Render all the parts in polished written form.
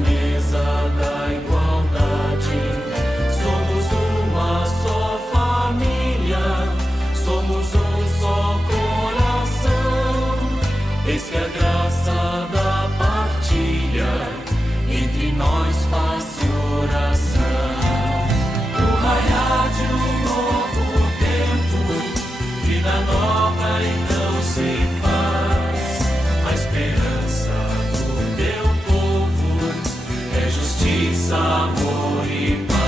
mesa da igualdade. Somos uma só família, somos um só coração. Eis que a graça da partilha entre nós faz oração. No raiar de um novo tempo, vida nova então se faz. A esperança do teu povo é justiça, amor e paz.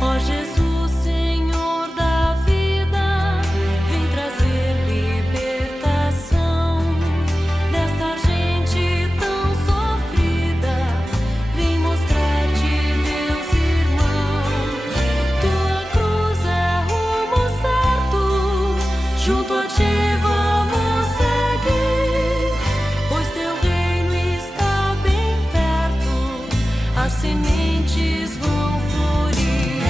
Ó Jesus, Senhor da vida, vem trazer libertação desta gente tão sofrida. Vem mostrar-te, Deus irmão, tua cruz é rumo certo. Junto a ti vamos seguir, pois teu reino está bem perto. As sementes vão florir.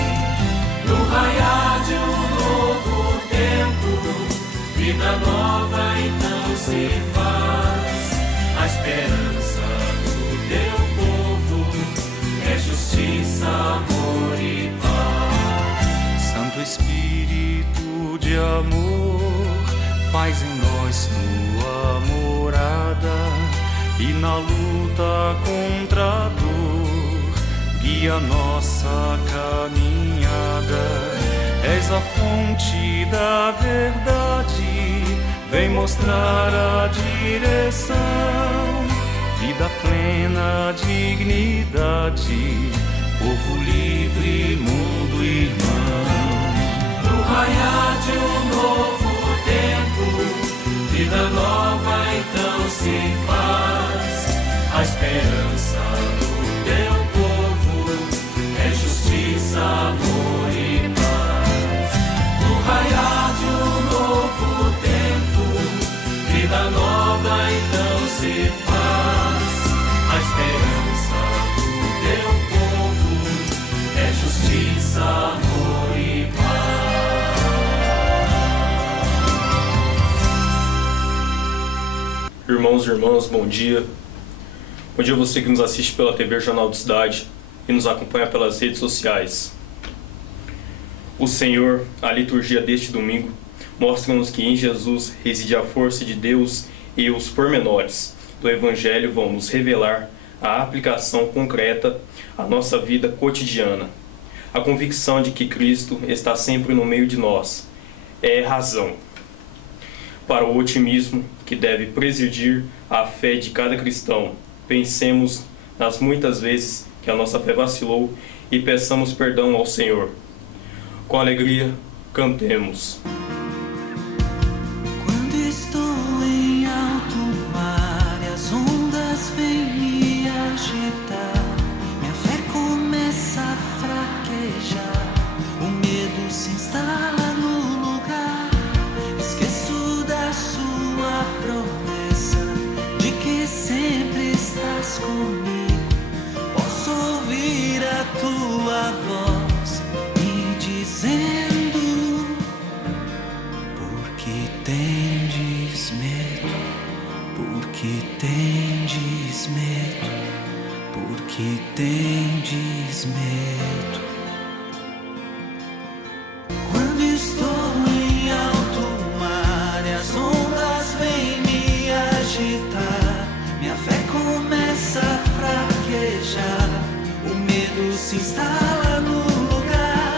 No raiar de um novo tempo, vida nova então se faz. A esperança do teu povo é justiça, amor e paz. Santo Espírito de amor, faz em nós tua morada, e na luta contra a dor, guia nossa caminhada. És a fonte da verdade, vem mostrar a direção. Vida plena, dignidade, povo livre, mundo irmão. No raiar de um novo tempo, vida nova então se faz. A esperança do teu povo é justiça, amor e paz. No raiar de um novo tempo, vida nova então se faz. A esperança do teu povo é justiça, amor e paz. Irmãos e irmãs, bom dia. Bom dia a você que nos assiste pela TV Jornal da Cidade e nos acompanha pelas redes sociais. O Senhor, a liturgia deste domingo, mostra-nos que em Jesus reside a força de Deus e os pormenores do Evangelho vão nos revelar a aplicação concreta à nossa vida cotidiana. A convicção de que Cristo está sempre no meio de nós é razão para o otimismo que deve presidir a fé de cada cristão. Pensemos nas muitas vezes que a nossa fé vacilou e peçamos perdão ao Senhor. Com alegria, cantemos. Quando estou em alto mar e as ondas vêm me agitar, minha fé começa a fraquejar, o medo se instala no lugar. Esqueço da sua promessa de que sempre estás comigo. Posso ouvir a tua voz me dizendo: porque tendes medo, porque tendes medo, porque tendes medo. Quando estou em alto mar e as ondas vêm me agitar, minha fé começa a fraquejar, o medo se instala no lugar.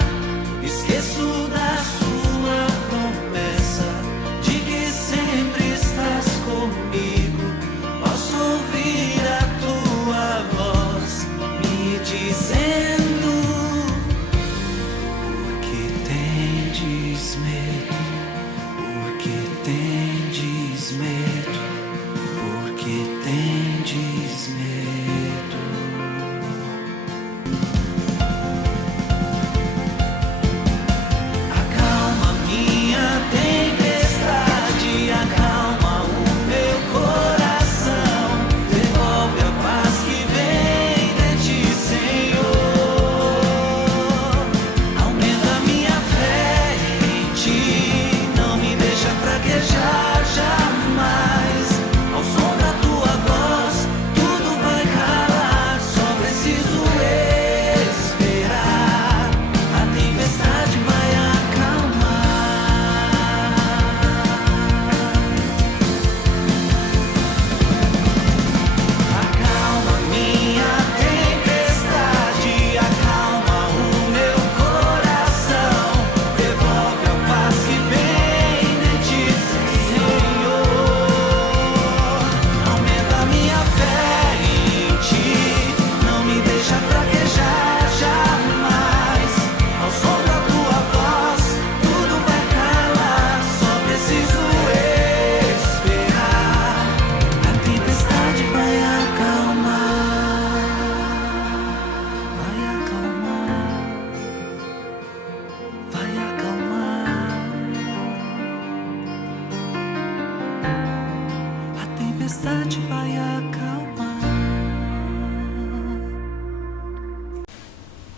Esqueço da sua promessa de que sempre estás comigo. Posso ouvir a tua voz me dizendo: porque tendes medo, porque tendes medo, porque tendes medo.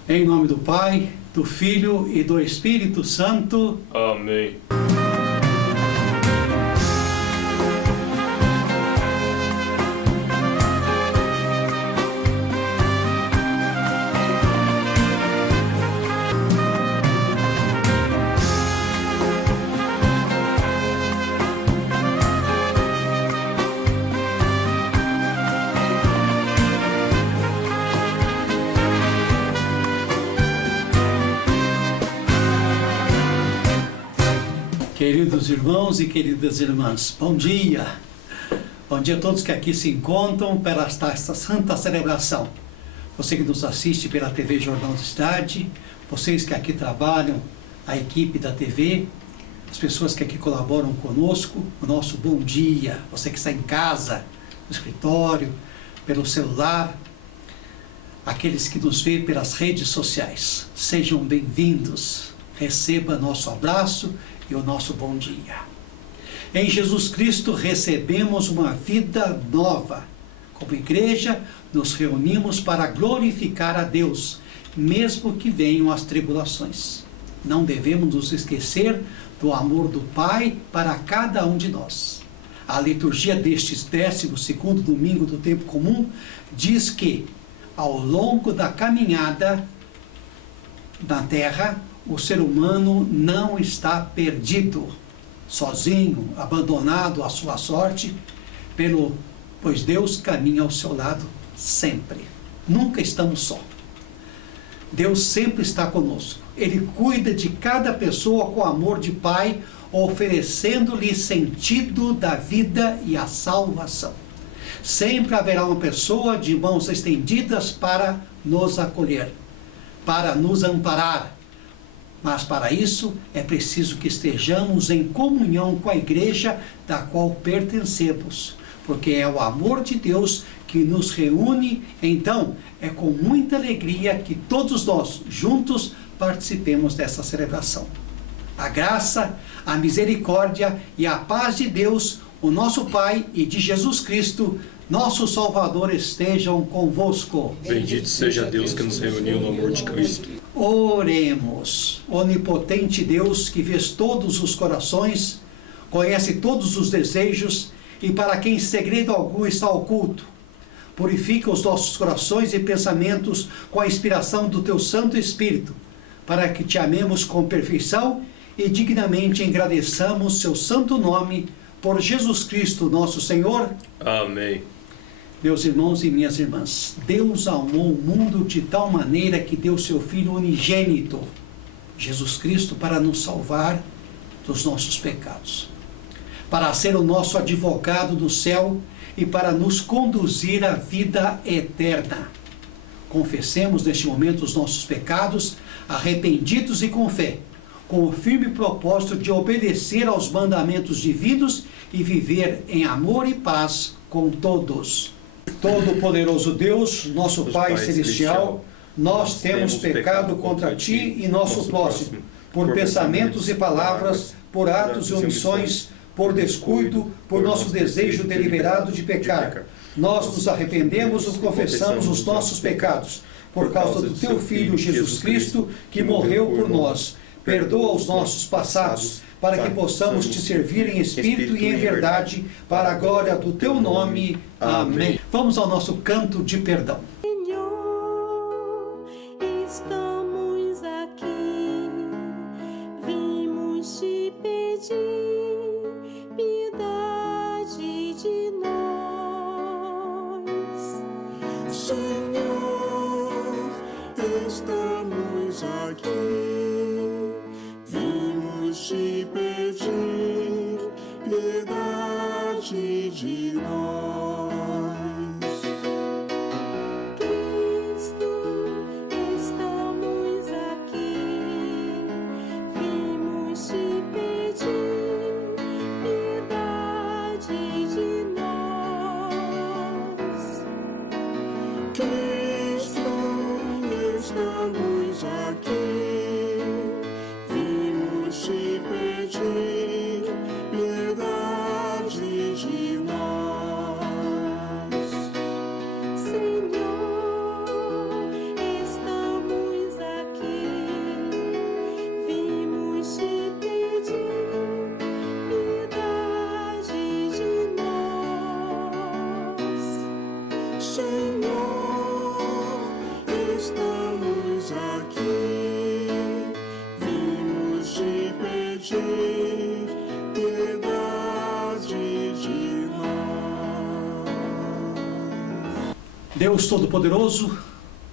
Em nome do Pai, do Filho e do Espírito Santo. Amém. Queridos irmãos e queridas irmãs, bom dia! Bom dia a todos que aqui se encontram para esta santa celebração. Você que nos assiste pela TV Jornal da Cidade, vocês que aqui trabalham, a equipe da TV, as pessoas que aqui colaboram conosco, o nosso bom dia. Você que está em casa, no escritório, pelo celular, aqueles que nos veem pelas redes sociais, sejam bem-vindos. Receba nosso abraço e o nosso bom dia. Em Jesus Cristo recebemos uma vida nova. Como igreja, nos reunimos para glorificar a Deus, mesmo que venham as tribulações. Não devemos nos esquecer do amor do Pai para cada um de nós. A liturgia deste 12º domingo do tempo comum diz que, ao longo da caminhada na terra, o ser humano não está perdido, sozinho, abandonado à sua sorte, pois Deus caminha ao seu lado sempre. Nunca estamos só. Deus sempre está conosco. Ele cuida de cada pessoa com amor de Pai, oferecendo-lhe sentido da vida e a salvação. Sempre haverá uma pessoa de mãos estendidas para nos acolher, para nos amparar. Mas para isso é preciso que estejamos em comunhão com a igreja da qual pertencemos, porque é o amor de Deus que nos reúne. Então é com muita alegria que todos nós juntos participemos dessa celebração. A graça, a misericórdia e a paz de Deus, o nosso Pai, e de Jesus Cristo, nosso Salvador, estejam convosco. Bendito seja Deus que nos reuniu no amor de Cristo. Oremos. Onipotente Deus, que vês todos os corações, conhece todos os desejos e para quem segredo algum está oculto, purifica os nossos corações e pensamentos com a inspiração do teu Santo Espírito, para que te amemos com perfeição e dignamente agradeçamos seu santo nome, por Jesus Cristo nosso Senhor. Amém. Meus irmãos e minhas irmãs, Deus amou o mundo de tal maneira que deu seu Filho unigênito, Jesus Cristo, para nos salvar dos nossos pecados, para ser o nosso advogado do céu e para nos conduzir à vida eterna. Confessemos neste momento os nossos pecados, arrependidos e com fé, com o firme propósito de obedecer aos mandamentos divinos e viver em amor e paz com todos. Todo-Poderoso Deus, nosso Pai Celestial, nós temos pecado contra Ti e nosso próximo, por pensamentos e palavras, por atos e omissões, por descuido, por nosso desejo deliberado de pecar. Nós nos arrependemos e confessamos os nossos pecados, por causa do Teu Filho Jesus Cristo, que morreu por nós. Perdoa os nossos passados, para que possamos te servir em espírito e em verdade, para a glória do teu nome. Amém. Vamos ao nosso canto de perdão. Senhor, estamos aqui, vimos te pedir piedade de nós. Senhor, estamos aqui, vimos te pedir piedade de nós. Cristo, estamos aqui, vimos te pedir piedade de nós. Cristo, estamos aqui, vimos te pedir piedade de nós. Senhor, estamos Deus Todo-Poderoso,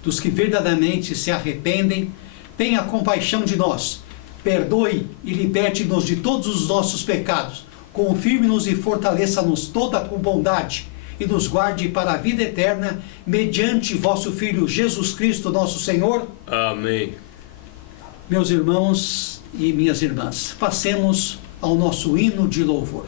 dos que verdadeiramente se arrependem, tenha compaixão de nós, perdoe e liberte-nos de todos os nossos pecados, confirme-nos e fortaleça-nos toda com bondade, e nos guarde para a vida eterna, mediante vosso Filho Jesus Cristo, nosso Senhor. Amém. Meus irmãos e minhas irmãs, passemos ao nosso hino de louvor.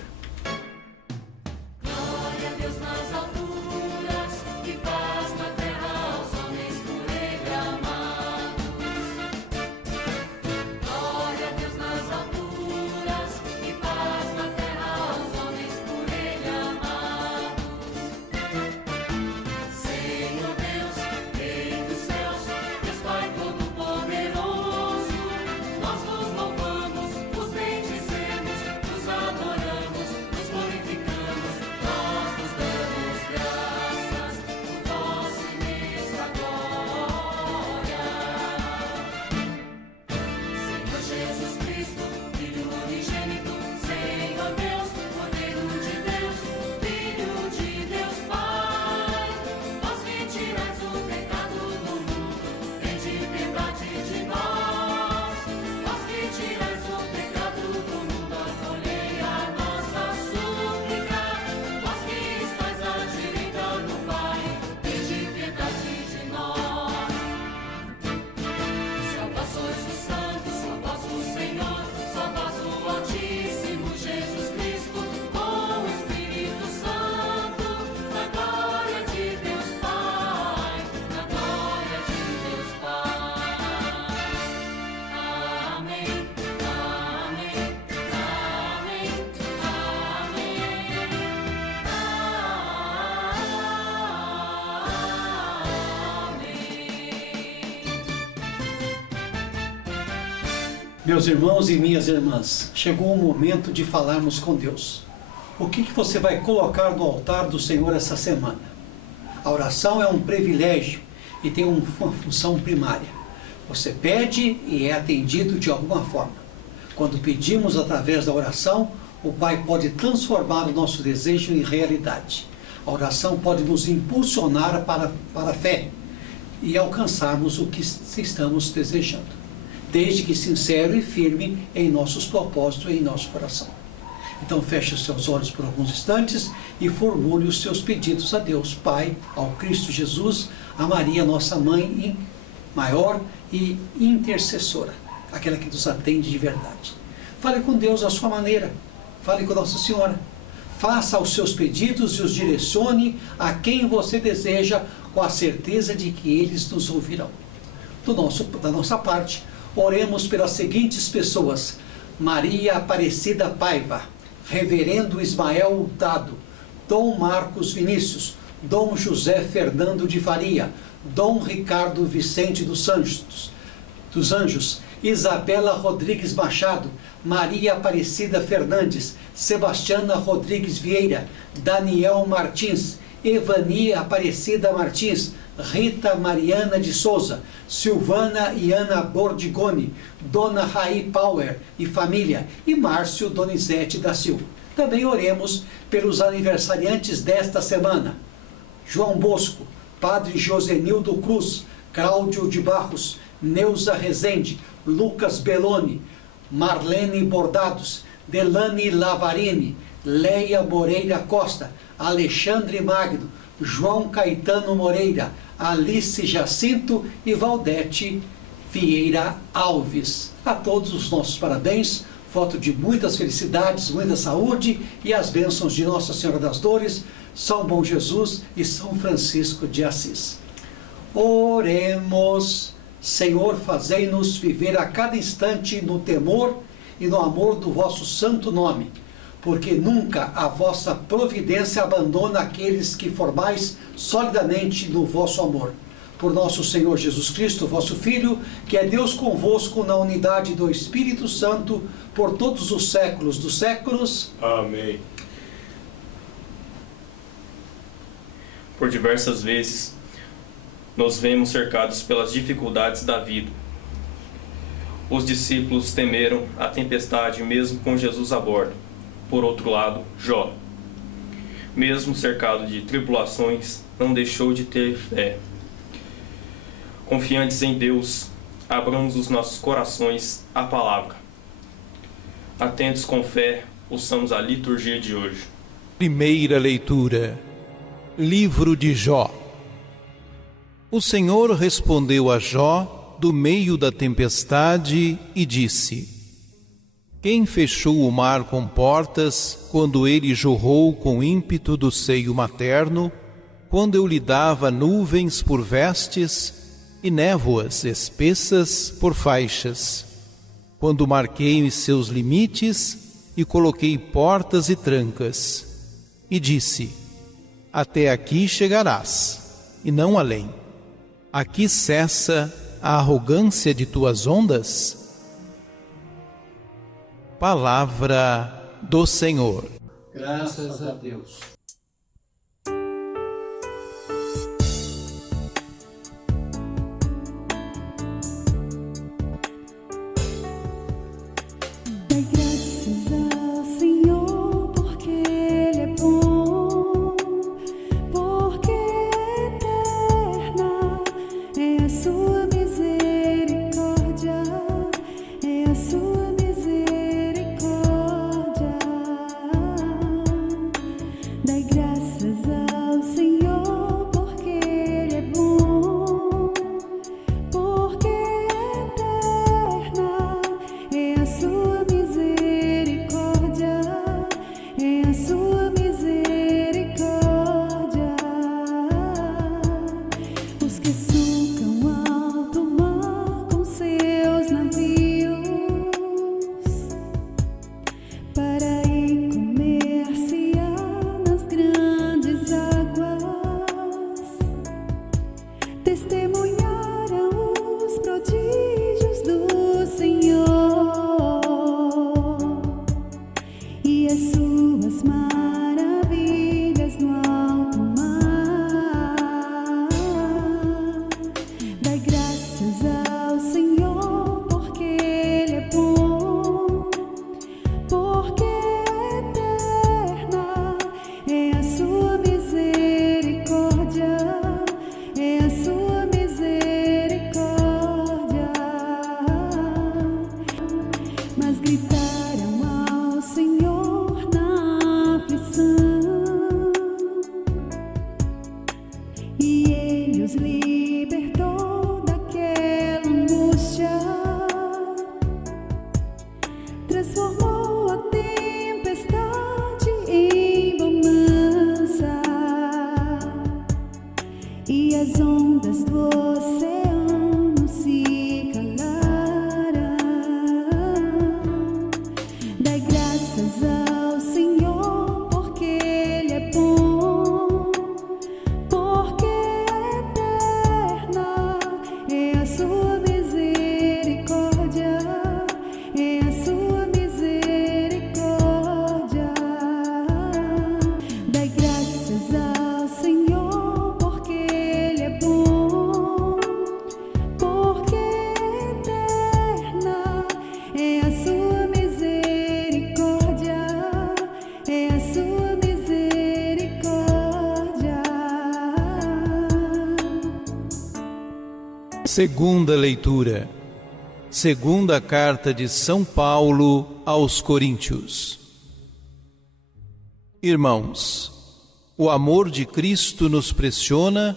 Glória a Deus nas alturas, e paz na terra aos homens por Ele amados. Glória a Deus nas alturas, e paz na terra aos homens por Ele amados. Senhor Deus, Rei dos céus, Deus Pai Todo-Poderoso, nós vos louvamos, vos bendizemos, vos adoramos, vos glorificamos, nós vos damos graças por vossa imensa glória. Senhor Jesus Cristo, Filho unigênito, Senhor Deus, Cordeiro de Deus, Filho de Deus Pai, vós que tirais o pecado do mundo, tende piedade de nós. Vós que tirais o pecado do mundo, acolhei a nossa súplica. Vós que estáis à direita do Pai, tende piedade de nós. Salva sois os santos, salva o Senhor, salva o Altíssimo Jesus Cristo, com o Espírito Santo, na glória de Deus Pai, na glória de Deus Pai. Amém, amém, amém, Meus irmãos e minhas irmãs, chegou o momento de falarmos com Deus. O que você vai colocar no altar do Senhor essa semana? A oração é um privilégio e tem uma função primária. Você pede e é atendido de alguma forma. Quando pedimos através da oração, o Pai pode transformar o nosso desejo em realidade. A oração pode nos impulsionar para a fé e alcançarmos o que estamos desejando, desde que sincero e firme em nossos propósitos e em nosso coração. Então feche os seus olhos por alguns instantes e formule os seus pedidos a Deus Pai, ao Cristo Jesus, a Maria, nossa mãe maior e intercessora, aquela que nos atende de verdade. Fale com Deus à sua maneira, fale com Nossa Senhora. Faça os seus pedidos e os direcione a quem você deseja, com a certeza de que eles nos ouvirão. Da nossa parte, oremos pelas seguintes pessoas: Maria Aparecida Paiva, Reverendo Ismael Hurtado, Dom Marcos Vinícius, Dom José Fernando de Faria, Dom Ricardo Vicente dos Anjos, Isabela Rodrigues Machado, Maria Aparecida Fernandes, Sebastiana Rodrigues Vieira, Daniel Martins, Evani Aparecida Martins, Rita Mariana de Souza, Silvana e Ana Bordigoni, Dona Raí Power e família, e Márcio Donizete da Silva. Também oremos pelos aniversariantes desta semana: João Bosco, Padre Josenildo Cruz, Cláudio de Barros, Neuza Rezende, Lucas Belloni, Marlene Bordados, Delane Lavarini, Leia Moreira Costa, Alexandre Magno, João Caetano Moreira, Alice Jacinto e Valdete Vieira Alves. A todos os nossos parabéns, voto de muitas felicidades, muita saúde e as bênçãos de Nossa Senhora das Dores, São Bom Jesus e São Francisco de Assis. Oremos. Senhor, fazei-nos viver a cada instante no temor e no amor do vosso santo nome, porque nunca a vossa providência abandona aqueles que formais solidamente no vosso amor. Por nosso Senhor Jesus Cristo, vosso Filho, que é Deus convosco na unidade do Espírito Santo, por todos os séculos dos séculos. Amém. Por diversas vezes, nos vemos cercados pelas dificuldades da vida. Os discípulos temeram a tempestade mesmo com Jesus a bordo. Por outro lado, Jó. mesmo cercado de tribulações, não deixou de ter fé. Confiantes em Deus, abramos os nossos corações à palavra. Atentos com fé, ouçamos a liturgia de hoje. Primeira leitura. Livro de Jó. O Senhor respondeu a Jó do meio da tempestade e disse: Quem fechou o mar com portas, quando ele jorrou com ímpeto do seio materno, quando eu lhe dava nuvens por vestes e névoas espessas por faixas, quando marquei os seus limites e coloquei portas e trancas, e disse: Até aqui chegarás, e não além. Aqui cessa a arrogância de tuas ondas? Palavra do Senhor. Graças a Deus. Dai graças ao Senhor, porque Ele é bom, porque eterna é a sua misericórdia, é a sua misericórdia. Dai graças ao Senhor, porque Ele é bom, porque eterna é a sua misericórdia, é a sua misericórdia. Os que sulcam alto mar com seus navios, para ir comerciar nas grandes águas, testemunharam os prodígios do Senhor e as suas maravilhas no alto mar. Dai graças ao Senhor, porque Ele é bom, porque eterna é a sua misericórdia, é a sua misericórdia. Mas gritaram ao Senhor na aflição, e Ele os libertou daquela angústia, transformou a tempestade em bonança, e as ondas do oceano se calaram. Dai graças ao Senhor, porque Ele é bom, porque eterna é a sua misericórdia, é a sua misericórdia. Dai graças ao Senhor, porque Ele é bom, porque eterna é a sua misericórdia, é a sua misericórdia. Segunda leitura. Segunda carta de São Paulo aos Coríntios. Irmãos, o amor de Cristo nos pressiona,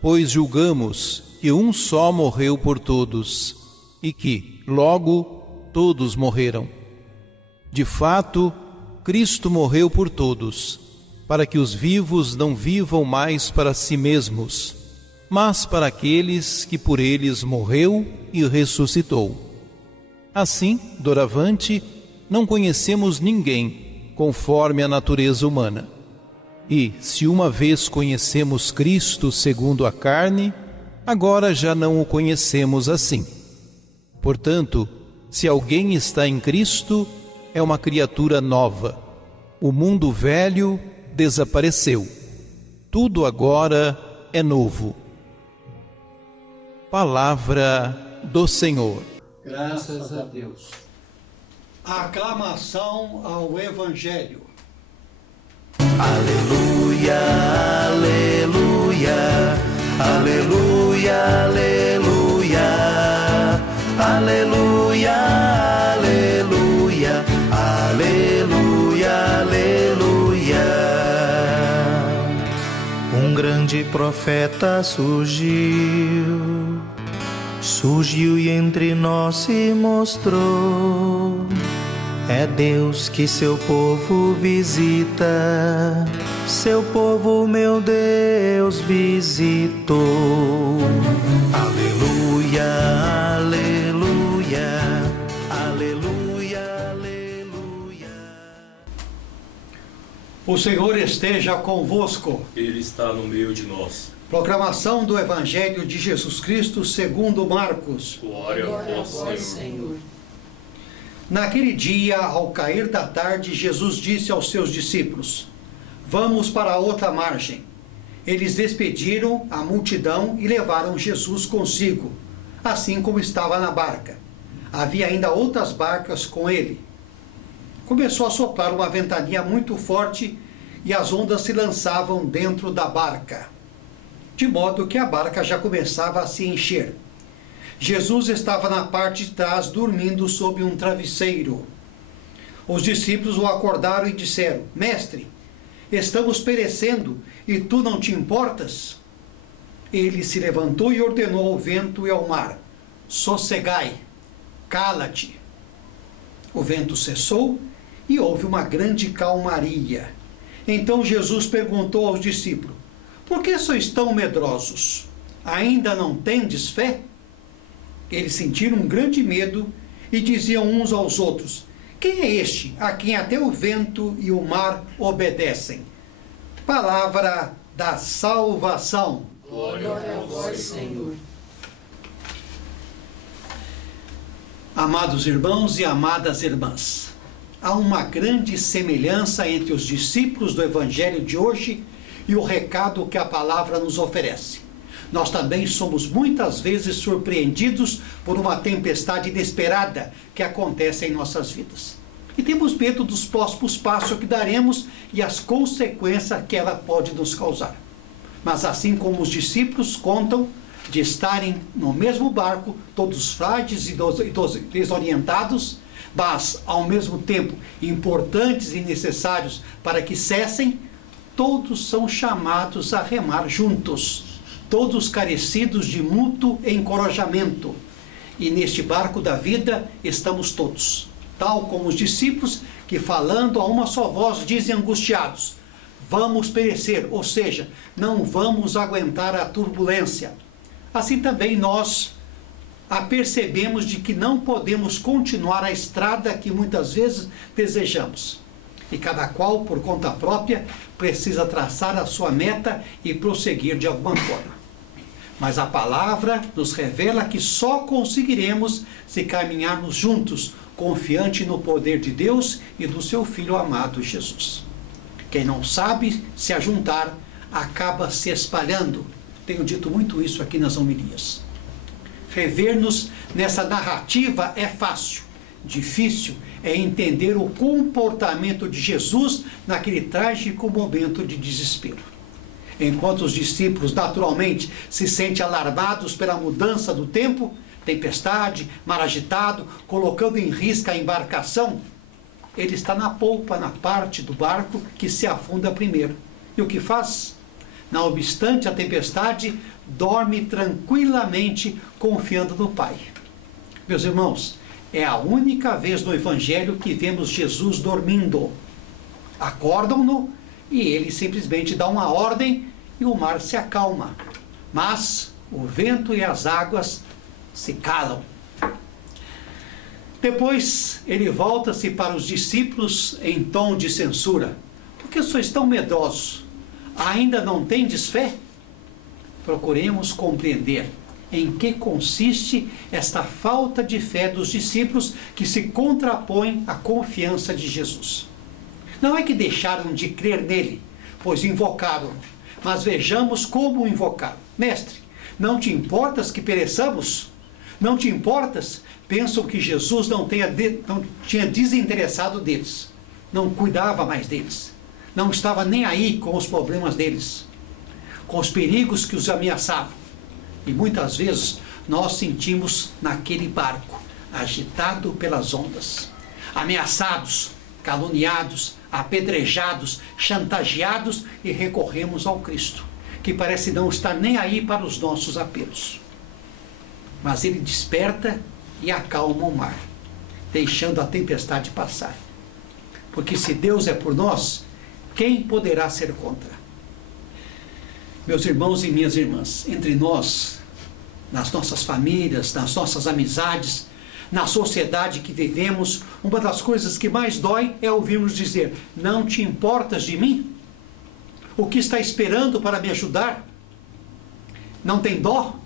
pois julgamos que um só morreu por todos, e que, logo, todos morreram. De fato, Cristo morreu por todos, para que os vivos não vivam mais para si mesmos, mas para aqueles que por eles morreu e ressuscitou. Assim, doravante, não conhecemos ninguém conforme a natureza humana. E, se uma vez conhecemos Cristo segundo a carne, agora já não o conhecemos assim. Portanto, se alguém está em Cristo, é uma criatura nova. O mundo velho desapareceu. Tudo agora é novo. Palavra do Senhor. Graças a Deus. Aclamação ao Evangelho. Aleluia. aleluia, aleluia, aleluia, aleluia, aleluia, aleluia, aleluia. Um grande profeta surgiu e entre nós se mostrou. É Deus que seu povo visita, seu povo, meu Deus, visitou. Aleluia, aleluia, aleluia, aleluia. O Senhor esteja convosco. Ele está no meio de nós. Proclamação do Evangelho de Jesus Cristo segundo Marcos. Glória a vós, Senhor. Naquele dia, ao cair da tarde, Jesus disse aos seus discípulos: Vamos para a outra margem. Eles despediram a multidão e levaram Jesus consigo, assim como estava na barca. Havia ainda outras barcas com ele. Começou a soprar uma ventania muito forte e as ondas se lançavam dentro da barca, de modo que a barca já começava a se encher. Jesus estava na parte de trás, dormindo sob um travesseiro. Os discípulos o acordaram e disseram: Mestre, estamos perecendo e tu não te importas? Ele se levantou e ordenou ao vento e ao mar: Sossegai, cala-te. O vento cessou e houve uma grande calmaria. Então Jesus perguntou aos discípulos: Por que sois tão medrosos? Ainda não tendes fé? Eles sentiram um grande medo e diziam uns aos outros: Quem é este a quem até o vento e o mar obedecem? Palavra da salvação. Glória a vós, Senhor. Amados irmãos e amadas irmãs, há uma grande semelhança entre os discípulos do Evangelho de hoje e o recado que a palavra nos oferece. Nós também somos muitas vezes surpreendidos por uma tempestade inesperada que acontece em nossas vidas. E temos medo dos próximos passos que daremos e as consequências que ela pode nos causar. Mas assim como os discípulos contam de estarem no mesmo barco, todos frágeis e desorientados, mas ao mesmo tempo importantes e necessários para que cessem, todos são chamados a remar juntos, todos carecidos de mútuo encorajamento. E neste barco da vida estamos todos, tal como os discípulos que, falando a uma só voz, dizem angustiados: vamos perecer, ou seja, não vamos aguentar a turbulência. Assim também nós apercebemos de que não podemos continuar a estrada que muitas vezes desejamos. E cada qual, por conta própria, precisa traçar a sua meta e prosseguir de alguma forma. Mas a palavra nos revela que só conseguiremos se caminharmos juntos, confiante no poder de Deus e do seu Filho amado Jesus. Quem não sabe se ajuntar, acaba se espalhando. Tenho dito muito isso aqui nas homilias. Rever-nos nessa narrativa é fácil. Difícil é entender o comportamento de Jesus naquele trágico momento de desespero. Enquanto os discípulos naturalmente se sentem alarmados pela mudança do tempo, tempestade, mar agitado, colocando em risco a embarcação, ele está na polpa, na parte do barco que se afunda primeiro. E o que faz? Não obstante a tempestade, dorme tranquilamente, confiando no Pai. Meus irmãos, é a única vez no Evangelho que vemos Jesus dormindo. Acordam-no e ele simplesmente dá uma ordem e o mar se acalma. Mas o vento e as águas se calam. Depois ele volta-se para os discípulos em tom de censura: Por que sois tão medrosos? Ainda não tendes fé? Procuremos compreender em que consiste esta falta de fé dos discípulos que se contrapõe à confiança de Jesus. Não é que deixaram de crer nele, pois invocaram, mas vejamos como o invocaram. Mestre, não te importas que pereçamos? Não te importas? Pensam que Jesus não tinha desinteressado deles, não cuidava mais deles. não estava nem aí com os problemas deles, com os perigos que os ameaçavam. E muitas vezes nós sentimos naquele barco, agitado pelas ondas, ameaçados, caluniados, apedrejados, chantageados, e recorremos ao Cristo, que parece não estar nem aí para os nossos apelos. Mas ele desperta e acalma o mar, deixando a tempestade passar. Porque se Deus é por nós, quem poderá ser contra? Meus irmãos e minhas irmãs, entre nós, nas nossas famílias, nas nossas amizades, na sociedade que vivemos, uma das coisas que mais dói é ouvirmos dizer: não te importas de mim? O que está esperando para me ajudar? Não tem dó?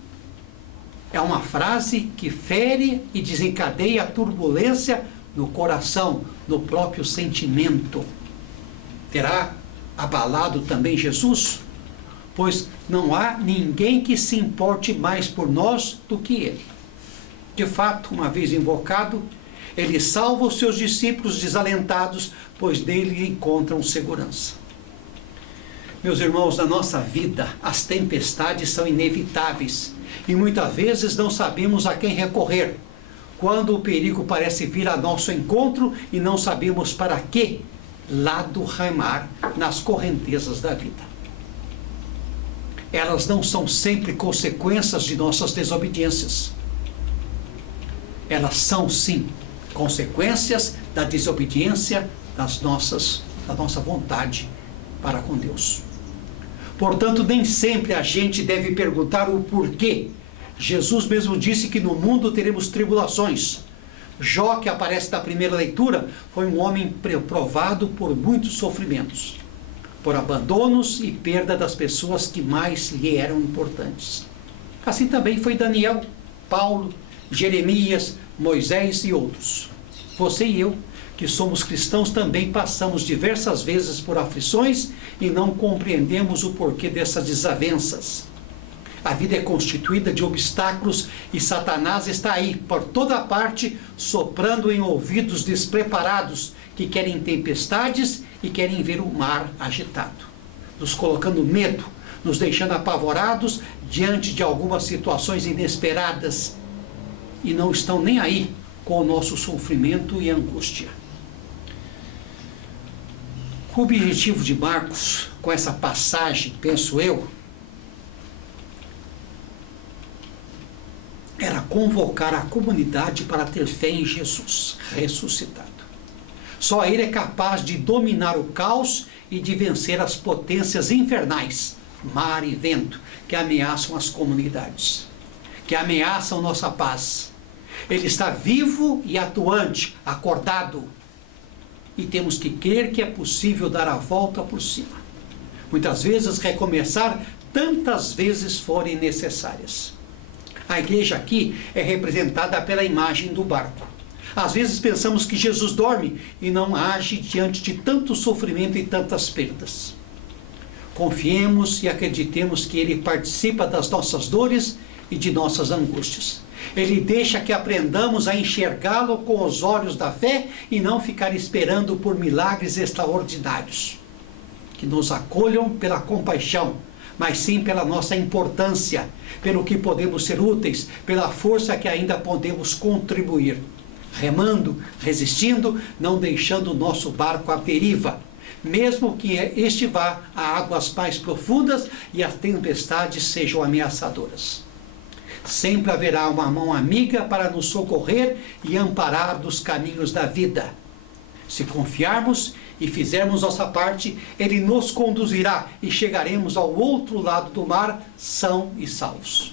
É uma frase que fere e desencadeia a turbulência no coração, no próprio sentimento. Terá abalado também Jesus? Pois não há ninguém que se importe mais por nós do que ele. De fato, uma vez invocado, ele salva os seus discípulos desalentados, pois nele encontram segurança. Meus irmãos, na nossa vida, as tempestades são inevitáveis e muitas vezes não sabemos a quem recorrer, quando o perigo parece vir a nosso encontro e não sabemos para que lado remar nas correntezas da vida. Elas não são sempre consequências de nossas desobediências. Elas são, sim, consequências da desobediência da nossa vontade para com Deus. Portanto, nem sempre a gente deve perguntar o porquê. Jesus mesmo disse que no mundo teremos tribulações. Jó, que aparece na primeira leitura, foi um homem provado por muitos sofrimentos, por abandonos e perda das pessoas que mais lhe eram importantes. Assim também foi Daniel, Paulo, Jeremias, Moisés e outros. Você e eu, que somos cristãos, também passamos diversas vezes por aflições e não compreendemos o porquê dessas desavenças. A vida é constituída de obstáculos e Satanás está aí, por toda parte, soprando em ouvidos despreparados que querem tempestades e querem ver o mar agitado, nos colocando medo, nos deixando apavorados diante de algumas situações inesperadas e não estão nem aí com o nosso sofrimento e angústia. O objetivo de Marcos, com essa passagem, penso eu, era convocar a comunidade para ter fé em Jesus ressuscitado. Só ele é capaz de dominar o caos e de vencer as potências infernais, mar e vento, que ameaçam as comunidades, que ameaçam nossa paz. Ele está vivo e atuante, acordado. E temos que crer que é possível dar a volta por cima. Muitas vezes recomeçar, tantas vezes forem necessárias. A igreja aqui é representada pela imagem do barco. Às vezes pensamos que Jesus dorme e não age diante de tanto sofrimento e tantas perdas. Confiemos e acreditemos que ele participa das nossas dores e de nossas angústias. Ele deixa que aprendamos a enxergá-lo com os olhos da fé e não ficar esperando por milagres extraordinários, que nos acolham pela compaixão, mas sim pela nossa importância, pelo que podemos ser úteis, pela força que ainda podemos contribuir, remando, resistindo, não deixando o nosso barco à deriva, mesmo que este vá a águas mais profundas e as tempestades sejam ameaçadoras. Sempre haverá uma mão amiga para nos socorrer e amparar dos caminhos da vida. Se confiarmos e fizermos nossa parte, ele nos conduzirá e chegaremos ao outro lado do mar, são e salvos.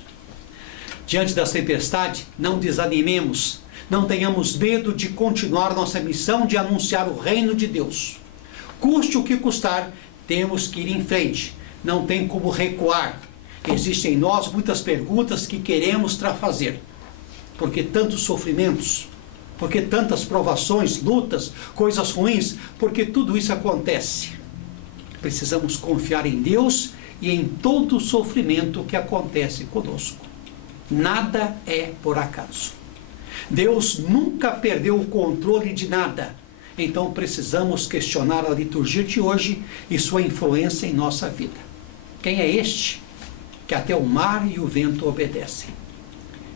Diante da tempestade, não desanimemos, não tenhamos medo de continuar nossa missão de anunciar o reino de Deus. Custe o que custar, temos que ir em frente, não tem como recuar. Existem em nós muitas perguntas que queremos fazer. Por que tantos sofrimentos? Por que tantas provações, lutas, coisas ruins? Por que tudo isso acontece? Precisamos confiar em Deus e em todo o sofrimento que acontece conosco. Nada é por acaso. Deus nunca perdeu o controle de nada. então precisamos questionar a liturgia de hoje e sua influência em nossa vida. Quem é este que até o mar e o vento obedecem?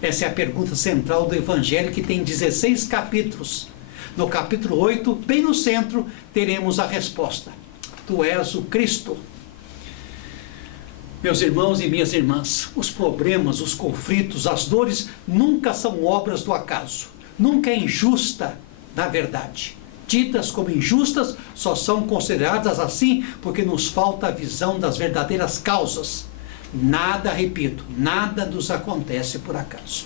Essa é a pergunta central do Evangelho, que tem 16 capítulos. No capítulo 8, bem no centro, teremos a resposta: Tu és o Cristo. Meus irmãos e minhas irmãs, os problemas, os conflitos, as dores nunca são obras do acaso. Nunca é injusta, na verdade. Tidas como injustas só são consideradas assim porque nos falta a visão das verdadeiras causas. Nada, repito, nada nos acontece por acaso.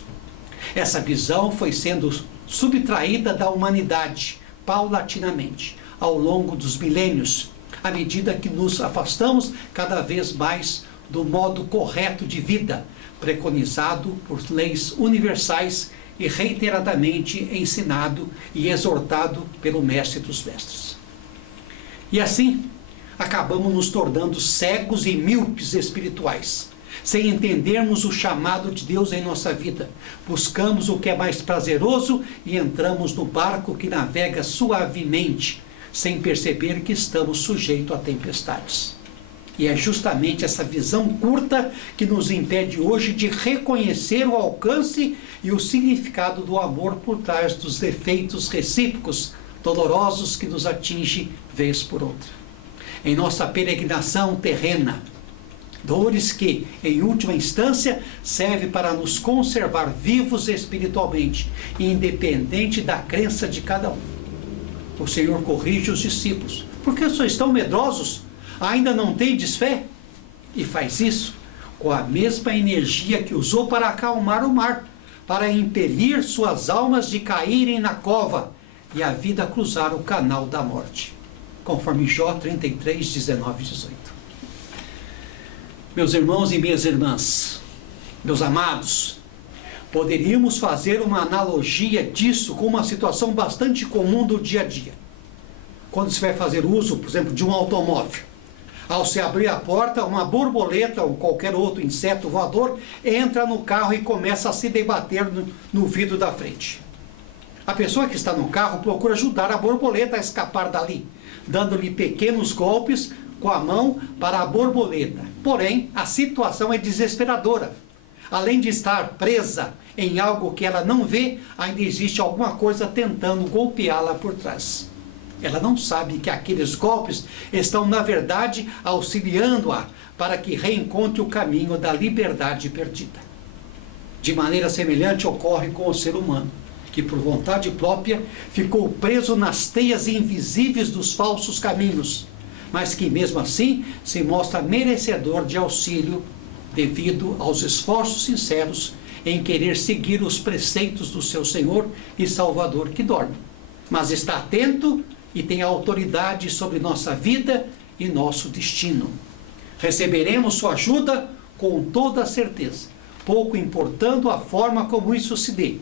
Essa visão foi sendo subtraída da humanidade, paulatinamente, ao longo dos milênios, à medida que nos afastamos cada vez mais do modo correto de vida, preconizado por leis universais e reiteradamente ensinado e exortado pelo Mestre dos Mestres. E assim, acabamos nos tornando cegos e míopes espirituais, sem entendermos o chamado de Deus em nossa vida. Buscamos o que é mais prazeroso e entramos no barco que navega suavemente, sem perceber que estamos sujeitos a tempestades. E é justamente essa visão curta que nos impede hoje de reconhecer o alcance e o significado do amor por trás dos defeitos recíprocos, dolorosos que nos atinge vez por outra. Em nossa peregrinação terrena, dores que, em última instância, servem para nos conservar vivos espiritualmente, independente da crença de cada um. O Senhor corrige os discípulos: por que só estão medrosos? Ainda não tendes fé? E faz isso com a mesma energia que usou para acalmar o mar, para impelir suas almas de caírem na cova e a vida cruzar o canal da morte, conforme Jó 33, 19 e 18. Meus irmãos e minhas irmãs, meus amados, poderíamos fazer uma analogia disso com uma situação bastante comum do dia a dia. Quando se vai fazer uso, por exemplo, de um automóvel, ao se abrir a porta, uma borboleta ou qualquer outro inseto voador entra no carro e começa a se debater no vidro da frente. A pessoa que está no carro procura ajudar a borboleta a escapar dali, dando-lhe pequenos golpes com a mão para a borboleta. Porém, a situação é desesperadora. Além de estar presa em algo que ela não vê, ainda existe alguma coisa tentando golpeá-la por trás. Ela não sabe que aqueles golpes estão, na verdade, auxiliando-a para que reencontre o caminho da liberdade perdida. De maneira semelhante ocorre com o ser humano, que por vontade própria ficou preso nas teias invisíveis dos falsos caminhos, mas que mesmo assim se mostra merecedor de auxílio devido aos esforços sinceros em querer seguir os preceitos do seu Senhor e Salvador, que dorme, mas está atento e tem autoridade sobre nossa vida e nosso destino. Receberemos sua ajuda com toda a certeza, pouco importando a forma como isso se dê,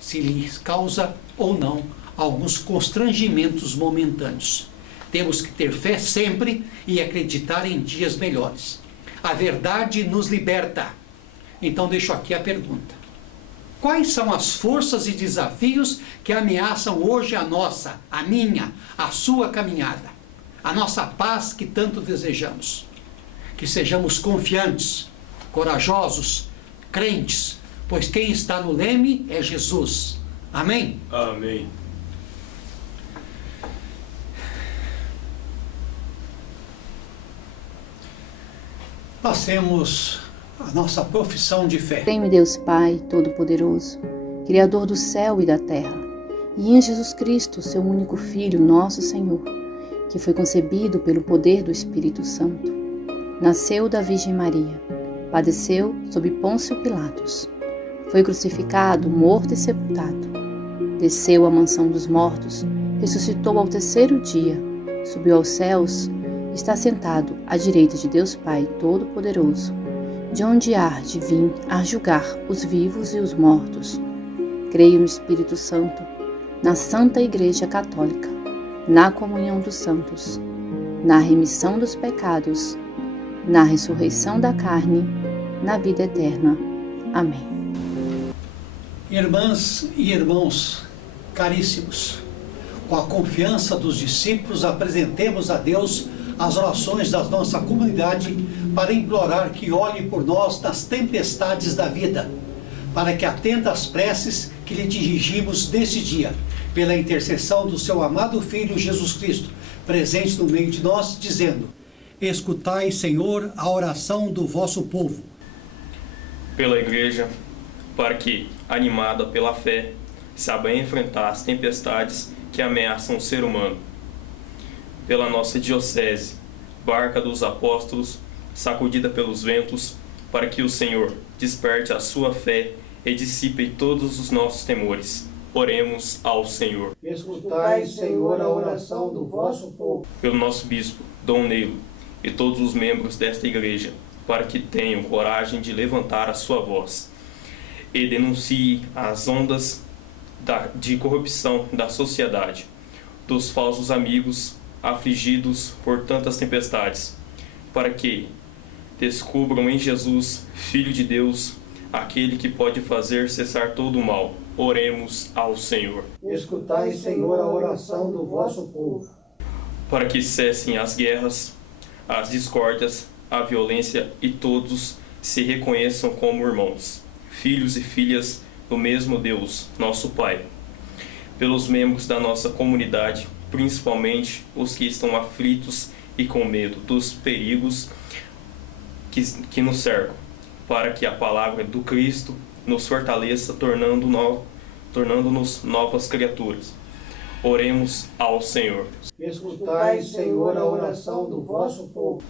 se lhe causa ou não alguns constrangimentos momentâneos. Temos que ter fé sempre e acreditar em dias melhores. A verdade nos liberta. Então deixo aqui a pergunta: quais são as forças e desafios que ameaçam hoje a nossa, a minha, a sua caminhada? A nossa paz que tanto desejamos. Que sejamos confiantes, corajosos, crentes, pois quem está no leme é Jesus. Amém? Amém. Nós temos a nossa profissão de fé. Creio em Deus Pai Todo-Poderoso, Criador do céu e da terra, e em Jesus Cristo, seu único Filho, nosso Senhor, que foi concebido pelo poder do Espírito Santo. Nasceu da Virgem Maria, padeceu sob Pôncio Pilatos, foi crucificado, morto e sepultado, desceu à mansão dos mortos, ressuscitou ao terceiro dia, subiu aos céus, está sentado à direita de Deus Pai Todo-Poderoso, de onde há de vir a julgar os vivos e os mortos. Creio no Espírito Santo, na Santa Igreja Católica, na comunhão dos santos, na remissão dos pecados, na ressurreição da carne, na vida eterna. Amém. Irmãs e irmãos caríssimos, Com a confiança dos discípulos, apresentemos a Deus as orações da nossa comunidade para implorar que olhe por nós nas tempestades da vida, para que atenda às preces que lhe dirigimos neste dia, pela intercessão do seu amado Filho Jesus Cristo, presente no meio de nós, dizendo: escutai, Senhor, a oração do vosso povo. Pela Igreja, para que, animada pela fé, saiba enfrentar as tempestades que ameaçam o ser humano. Pela nossa Diocese, barca dos apóstolos, sacudida pelos ventos, para que o Senhor desperte a sua fé e dissipe todos os nossos temores. Oremos ao Senhor. Escutai, Senhor, a oração do vosso povo. Pelo nosso Bispo, Dom Neilo, e todos os membros desta Igreja, para que tenham coragem de levantar a sua voz e denuncie as ondas de corrupção da sociedade, dos falsos amigos afligidos por tantas tempestades, para que descubram em Jesus, Filho de Deus, aquele que pode fazer cessar todo o mal. Oremos ao Senhor. Escutai, Senhor, a oração do vosso povo. Para que cessem as guerras, as discórdias, a violência e todos se reconheçam como irmãos, filhos e filhas do mesmo Deus, nosso Pai. Pelos membros da nossa comunidade, principalmente os que estão aflitos e com medo dos perigos que nos cercam, para que a palavra do Cristo nos fortaleça, tornando-nos novas criaturas. Oremos ao Senhor. Escutai, Senhor, a oração do vosso povo.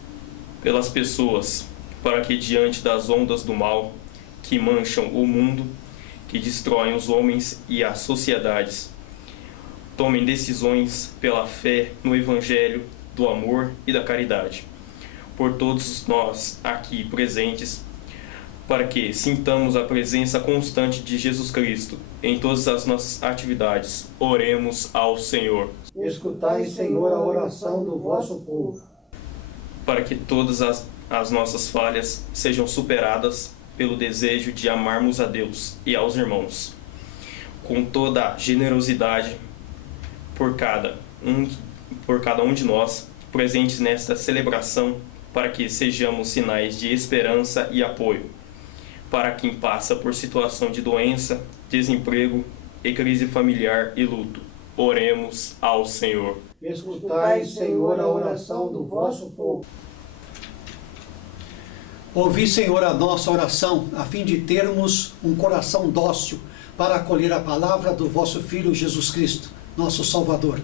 Pelas pessoas, para que diante das ondas do mal que mancham o mundo, que destroem os homens e as sociedades, tomem decisões pela fé no Evangelho do amor e da caridade. Por todos nós aqui presentes, para que sintamos a presença constante de Jesus Cristo em todas as nossas atividades. Oremos ao Senhor. Escutai, Senhor, a oração do vosso povo. Para que todas as nossas falhas sejam superadas pelo desejo de amarmos a Deus e aos irmãos, com toda a generosidade por cada um de nós presentes nesta celebração, para que sejamos sinais de esperança e apoio para quem passa por situação de doença, desemprego e crise familiar e luto. Oremos ao Senhor. Escutai, Senhor, a oração do vosso povo. Ouvi, Senhor, a nossa oração, a fim de termos um coração dócil para acolher a palavra do vosso Filho Jesus Cristo, nosso Salvador.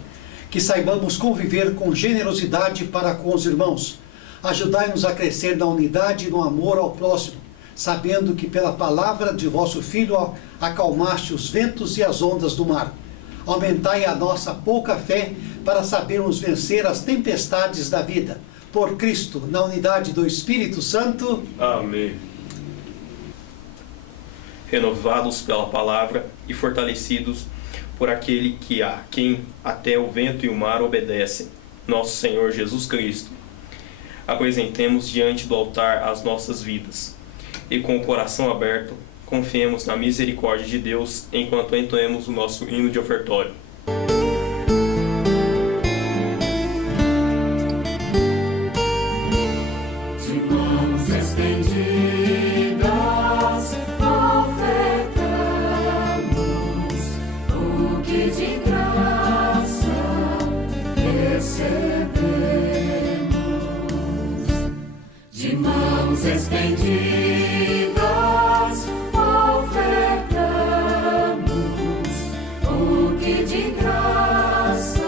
Que saibamos conviver com generosidade para com os irmãos. Ajudai-nos a crescer na unidade e no amor ao próximo, sabendo que pela palavra de vosso Filho acalmaste os ventos e as ondas do mar. Aumentai a nossa pouca fé para sabermos vencer as tempestades da vida. Por Cristo, na unidade do Espírito Santo. Amém. Renovados pela palavra e fortalecidos por aquele a quem até o vento e o mar obedecem, nosso Senhor Jesus Cristo, apresentemos diante do altar as nossas vidas e com o coração aberto confiemos na misericórdia de Deus enquanto entoemos o nosso hino de ofertório. De mãos estendidas, ofertamos o que de graça recebemos. De mãos estendidas, ofertamos o que de graça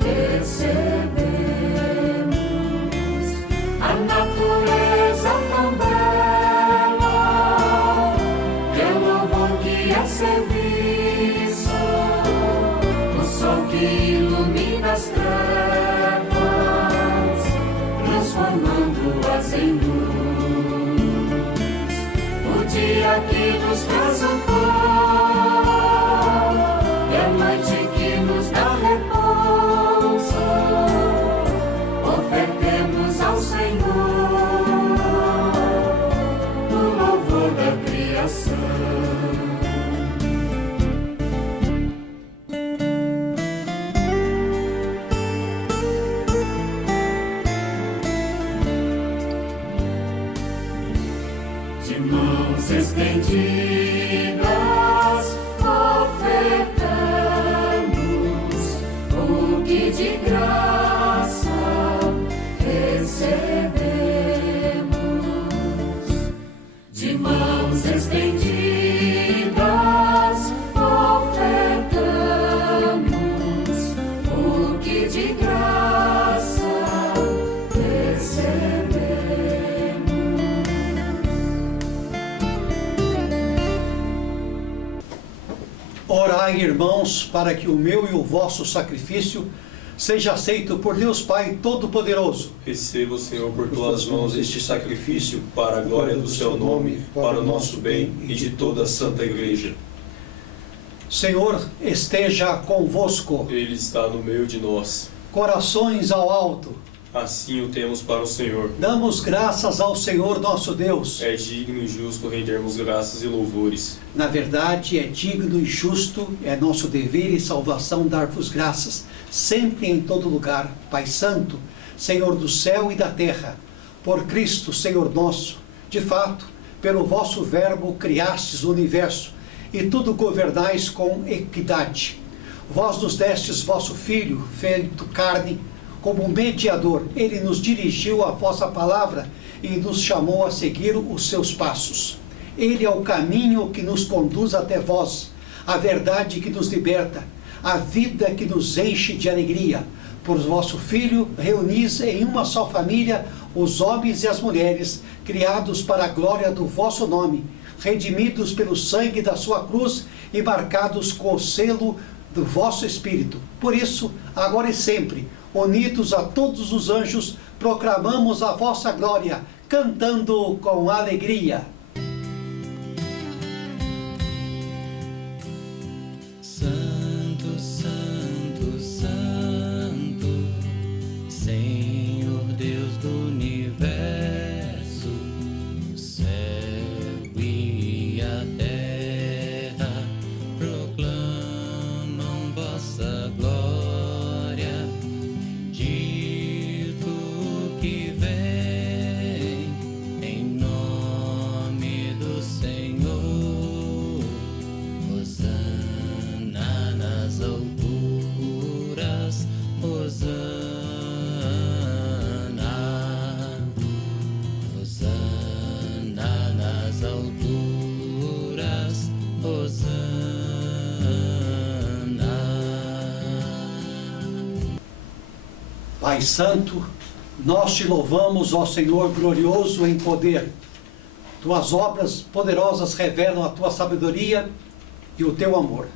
recebemos. A natureza tão bela, teu louvor que é serviço, o sol que ilumina as trevas, transformando-as em luz. O dia que nos traz o pão e a noite que nos dá repouso, ofertemos ao Senhor o louvor da criação. Orai, irmãos, para que o meu e o vosso sacrifício seja aceito por Deus Pai Todo-Poderoso. Receba, Senhor, por tuas mãos este sacrifício para a glória do seu nome, para o nosso bem e de toda a Santa Igreja. Senhor, esteja convosco. Ele está no meio de nós. Corações ao alto. Assim o temos para o Senhor. Damos graças ao Senhor nosso Deus. É digno e justo rendermos graças e louvores. Na verdade, é digno e justo, é nosso dever e salvação dar-vos graças, sempre e em todo lugar, Pai Santo, Senhor do céu e da terra, por Cristo, Senhor nosso. De fato, pelo vosso verbo criastes o universo, e tudo governais com equidade. Vós nos destes vosso Filho, feito carne, como mediador. Ele nos dirigiu a vossa palavra e nos chamou a seguir os seus passos. Ele é o caminho que nos conduz até vós, a verdade que nos liberta, a vida que nos enche de alegria. Por vosso Filho, reunis em uma só família os homens e as mulheres, criados para a glória do vosso nome, redimidos pelo sangue da sua cruz e marcados com o selo do vosso Espírito. Por isso, agora e sempre, unidos a todos os anjos, proclamamos a vossa glória, cantando com alegria. Santo, Santo, Santo, Senhor Deus do universo, o céu e a terra proclamam vossa glória. Dito que vem em nome do Senhor, Hosana nas alturas, Hosana, Hosana nas alturas, Hosana. Pai Santo, nós te louvamos, ó Senhor, glorioso em poder. Tuas obras poderosas revelam a tua sabedoria e o teu amor.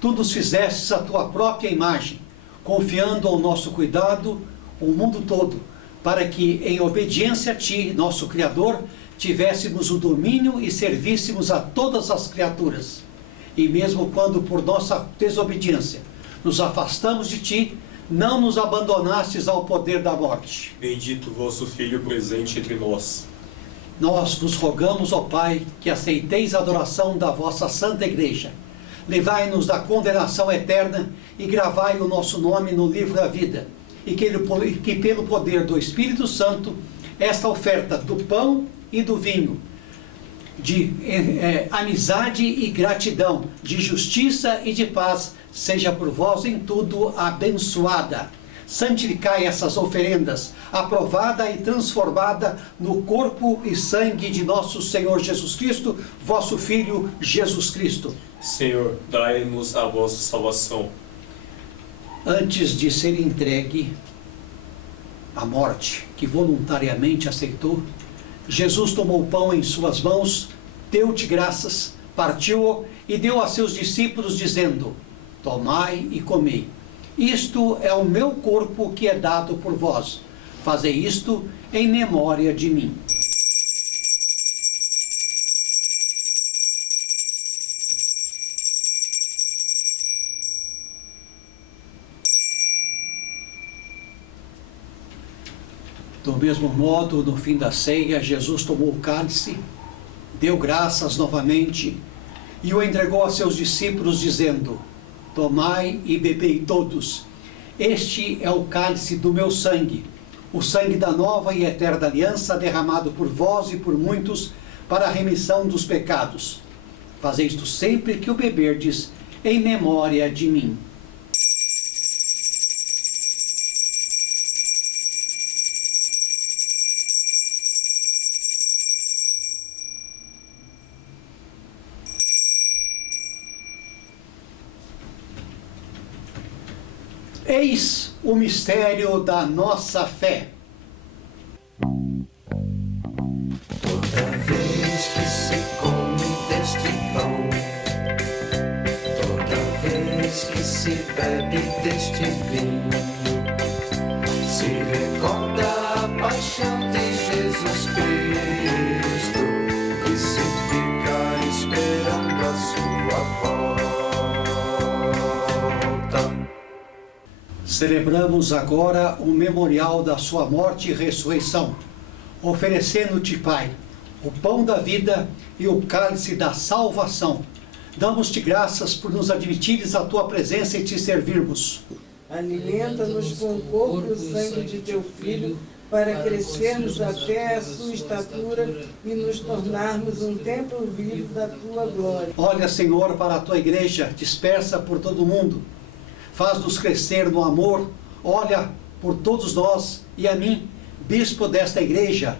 Tu nos fizestes a tua própria imagem, confiando ao nosso cuidado o mundo todo, para que, em obediência a ti, nosso Criador, tivéssemos o domínio e servíssemos a todas as criaturas. E mesmo quando, por nossa desobediência, nos afastamos de ti, não nos abandonastes ao poder da morte. Bendito vosso Filho presente entre nós. Nós vos rogamos, ó Pai, que aceiteis a adoração da vossa Santa Igreja. Livrai-nos da condenação eterna e gravai o nosso nome no livro da vida. E que pelo poder do Espírito Santo, esta oferta do pão e do vinho, de amizade e gratidão, de justiça e de paz, seja por vós em tudo abençoada. Santificai essas oferendas, aprovada e transformada no corpo e sangue de nosso Senhor Jesus Cristo, vosso Filho Jesus Cristo. Senhor, dai-nos a vossa salvação. Antes de ser entregue à morte, que voluntariamente aceitou, Jesus tomou o pão em suas mãos, deu-te graças, partiu-o e deu a seus discípulos, dizendo: tomai e comei. Isto é o meu corpo que é dado por vós. Fazei isto em memória de mim. Do mesmo modo, no fim da ceia, Jesus tomou o cálice, deu graças novamente e o entregou a seus discípulos, dizendo: tomai e bebei todos. Este é o cálice do meu sangue, o sangue da nova e eterna aliança, derramado por vós e por muitos para a remissão dos pecados. Fazei isto sempre que o beberdes, em memória de mim. Eis o mistério da nossa fé. Toda vez que se come deste pão, toda se bebe deste vinho, se recorda a paixão de Jesus Cristo e se fica esperando a sua volta. Celebramos agora o memorial da sua morte e ressurreição, oferecendo-te, Pai, o pão da vida e o cálice da salvação. Damos-te graças por nos admitires a tua presença e te servirmos. Alimenta-nos com o corpo e o sangue de teu Filho, para crescermos até a sua estatura e nos tornarmos um templo vivo da tua glória. Olha, Senhor, para a tua igreja, dispersa por todo o mundo. Faz-nos crescer no amor. Olha por todos nós e a mim, bispo desta igreja,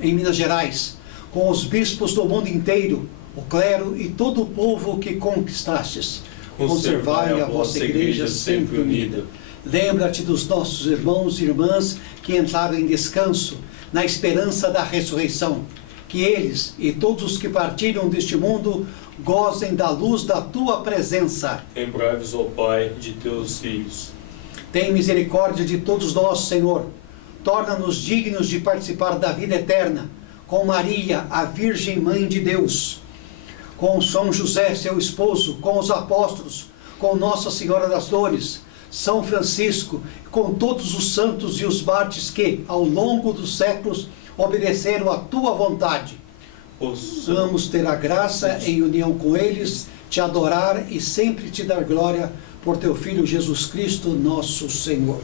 em Minas Gerais, com os bispos do mundo inteiro, o clero e todo o povo que conquistastes. Conservai a vossa igreja sempre unida. Lembra-te dos nossos irmãos e irmãs que entraram em descanso, na esperança da ressurreição. Que eles e todos os que partiram deste mundo gozem da luz da tua presença. Lembrai-vos, ó Pai, de teus filhos. Tem misericórdia de todos nós, Senhor. Torna-nos dignos de participar da vida eterna, com Maria, a Virgem Mãe de Deus, com São José, seu esposo, com os apóstolos, com Nossa Senhora das Dores, São Francisco, com todos os santos e os mártires que, ao longo dos séculos, obedeceram à tua vontade. Possamos ter a graça, em união com eles, te adorar e sempre te dar glória por teu Filho Jesus Cristo, nosso Senhor.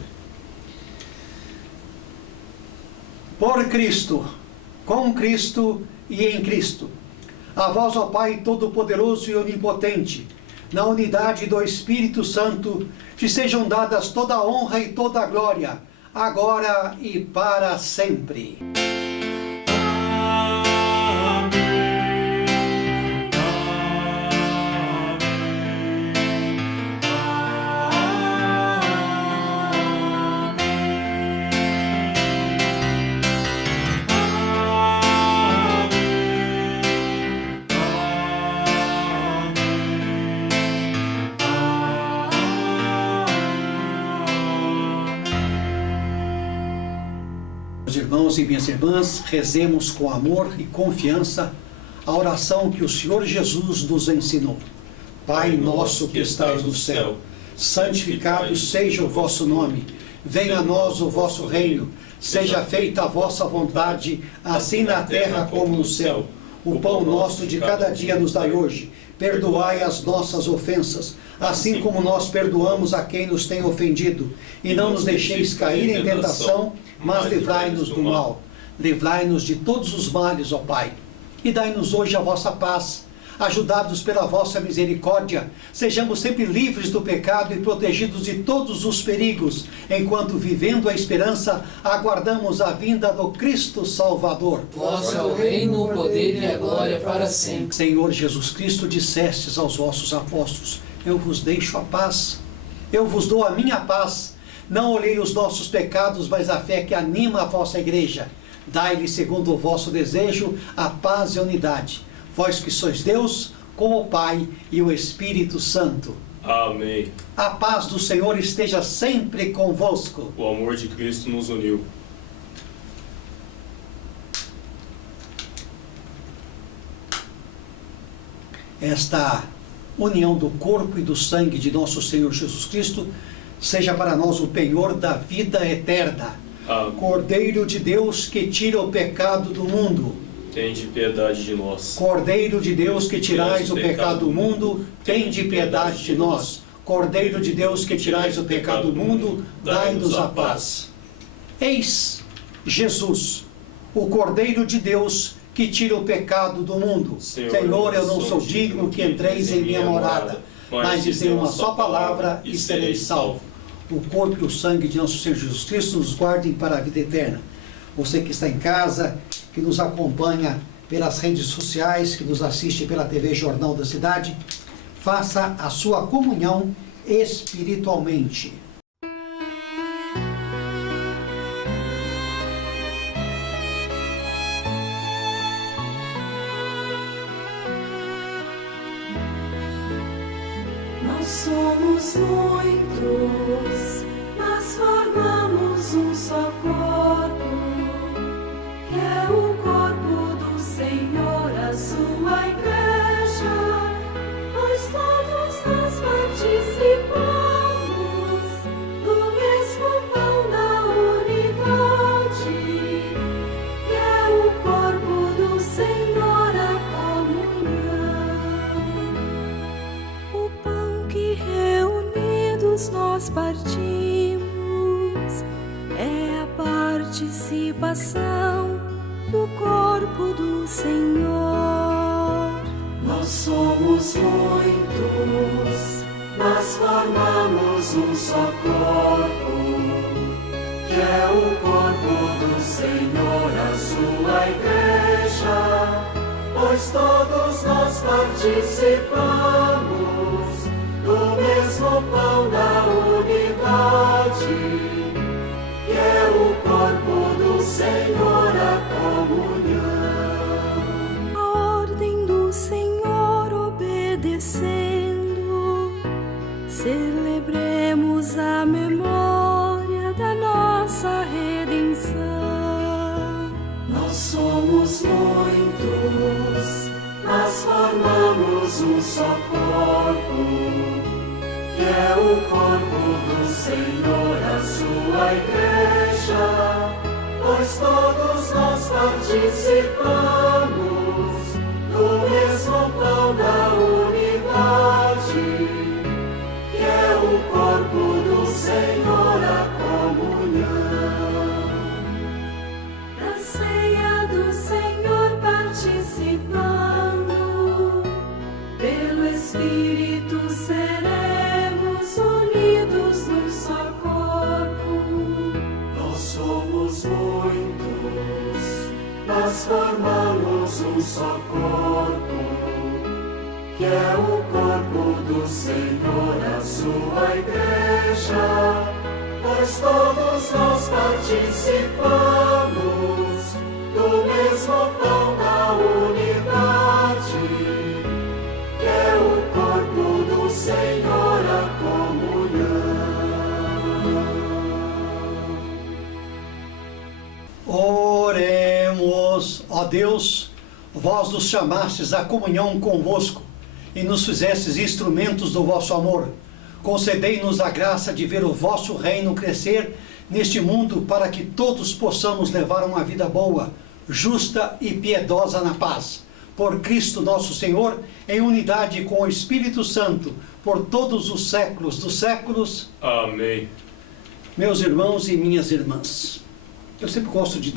Por Cristo, com Cristo e em Cristo. A vós, ó Pai Todo-Poderoso e Onipotente, na unidade do Espírito Santo, te sejam dadas toda a honra e toda a glória, agora e para sempre. Irmãos e minhas irmãs, rezemos com amor e confiança a oração que o Senhor Jesus nos ensinou. Pai nosso que estais no céu, santificado seja o vosso nome. Venha a nós o vosso reino. Seja feita a vossa vontade, assim na terra como no céu. O pão nosso de cada dia nos dai hoje. Perdoai as nossas ofensas, assim como nós perdoamos a quem nos tem ofendido. E não nos deixeis cair em tentação, mas livrai-nos do mal. Livrai-nos de todos os males, ó Pai. E dai-nos hoje a vossa paz. Ajudados pela vossa misericórdia, sejamos sempre livres do pecado e protegidos de todos os perigos, enquanto, vivendo a esperança, aguardamos a vinda do Cristo Salvador. Vosso é o reino, o poder e a glória para sempre. Senhor Jesus Cristo, dissestes aos vossos apóstolos: eu vos deixo a paz, eu vos dou a minha paz. Não olhei os nossos pecados, mas a fé que anima a vossa igreja. Dai-lhe, segundo o vosso desejo, a paz e a unidade. Vós que sois Deus, com o Pai e o Espírito Santo. Amém. A paz do Senhor esteja sempre convosco. O amor de Cristo nos uniu. Esta união do corpo e do sangue de nosso Senhor Jesus Cristo seja para nós o penhor da vida eterna. Amém. Cordeiro de Deus que tira o pecado do mundo. Tende piedade de nós. Cordeiro de Deus que tirais o pecado do mundo, tende piedade de nós. Cordeiro de Deus que tirais o pecado do mundo, dai-nos a paz. Eis Jesus, o Cordeiro de Deus que tira o pecado do mundo. Senhor, eu não sou digno que entreis em minha morada, mas dizei uma só palavra e serei salvo. O corpo e o sangue de nosso Senhor Jesus Cristo nos guardem para a vida eterna. Você que está em casa, que nos acompanha pelas redes sociais, que nos assiste pela TV Jornal da Cidade, faça a sua comunhão espiritualmente. Nós somos muitos, mas formamos um só corpo, que é o corpo do Senhor, a sua igreja. Pois todos nós participamos do mesmo pão da unidade, que é o corpo do Senhor, a comunhão. O pão que reunidos nós partimos é a participação do corpo do Senhor. Nós somos muitos, mas formamos um só corpo, que é o corpo do Senhor, a sua igreja. Pois todos nós participamos do mesmo pão da unidade, que é o corpo do Senhor, a comunhão. A ordem do Senhor obedecendo, celebremos a memória da nossa redenção. Nós somos muitos, mas formamos um só corpo, que é o corpo do Senhor, a sua igreja. Pois todos nós participamos do mesmo pão da unidade, que é o corpo do Senhor, a comunhão. Da ceia do Senhor participando, pelo Espírito seremos unidos num só corpo. Nós somos muitos, mas formamos um só corpo, que é o corpo do Senhor, a sua igreja. Pois todos nós participamos do mesmo pão da unidade, que é o corpo do Senhor, a comunhão. Oremos. Ó Deus, vós nos chamastes à comunhão convosco e nos fizestes instrumentos do vosso amor. Concedei-nos a graça de ver o vosso reino crescer neste mundo, para que todos possamos levar uma vida boa, justa e piedosa na paz. Por Cristo nosso Senhor, em unidade com o Espírito Santo, por todos os séculos dos séculos. Amém. Meus irmãos e minhas irmãs, eu sempre gosto de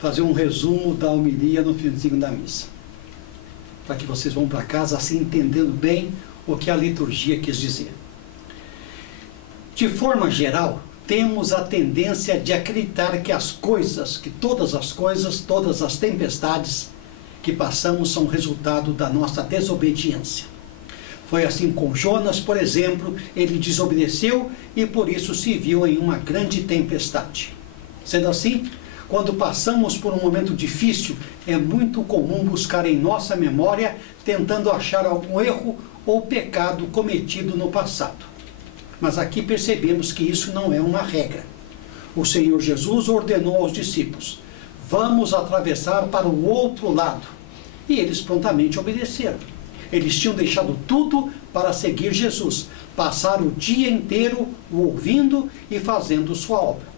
fazer um resumo da homilia no finzinho da missa, para que vocês vão para casa assim entendendo bem o que a liturgia quis dizer. De forma geral, temos a tendência de acreditar que todas as tempestades que passamos são resultado da nossa desobediência. Foi assim com Jonas, por exemplo, ele desobedeceu e por isso se viu em uma grande tempestade. Sendo assim, quando passamos por um momento difícil, é muito comum buscar em nossa memória, tentando achar algum erro ou pecado cometido no passado. Mas aqui percebemos que isso não é uma regra. O Senhor Jesus ordenou aos discípulos: vamos atravessar para o outro lado. E eles prontamente obedeceram. Eles tinham deixado tudo para seguir Jesus, passar o dia inteiro o ouvindo e fazendo sua obra.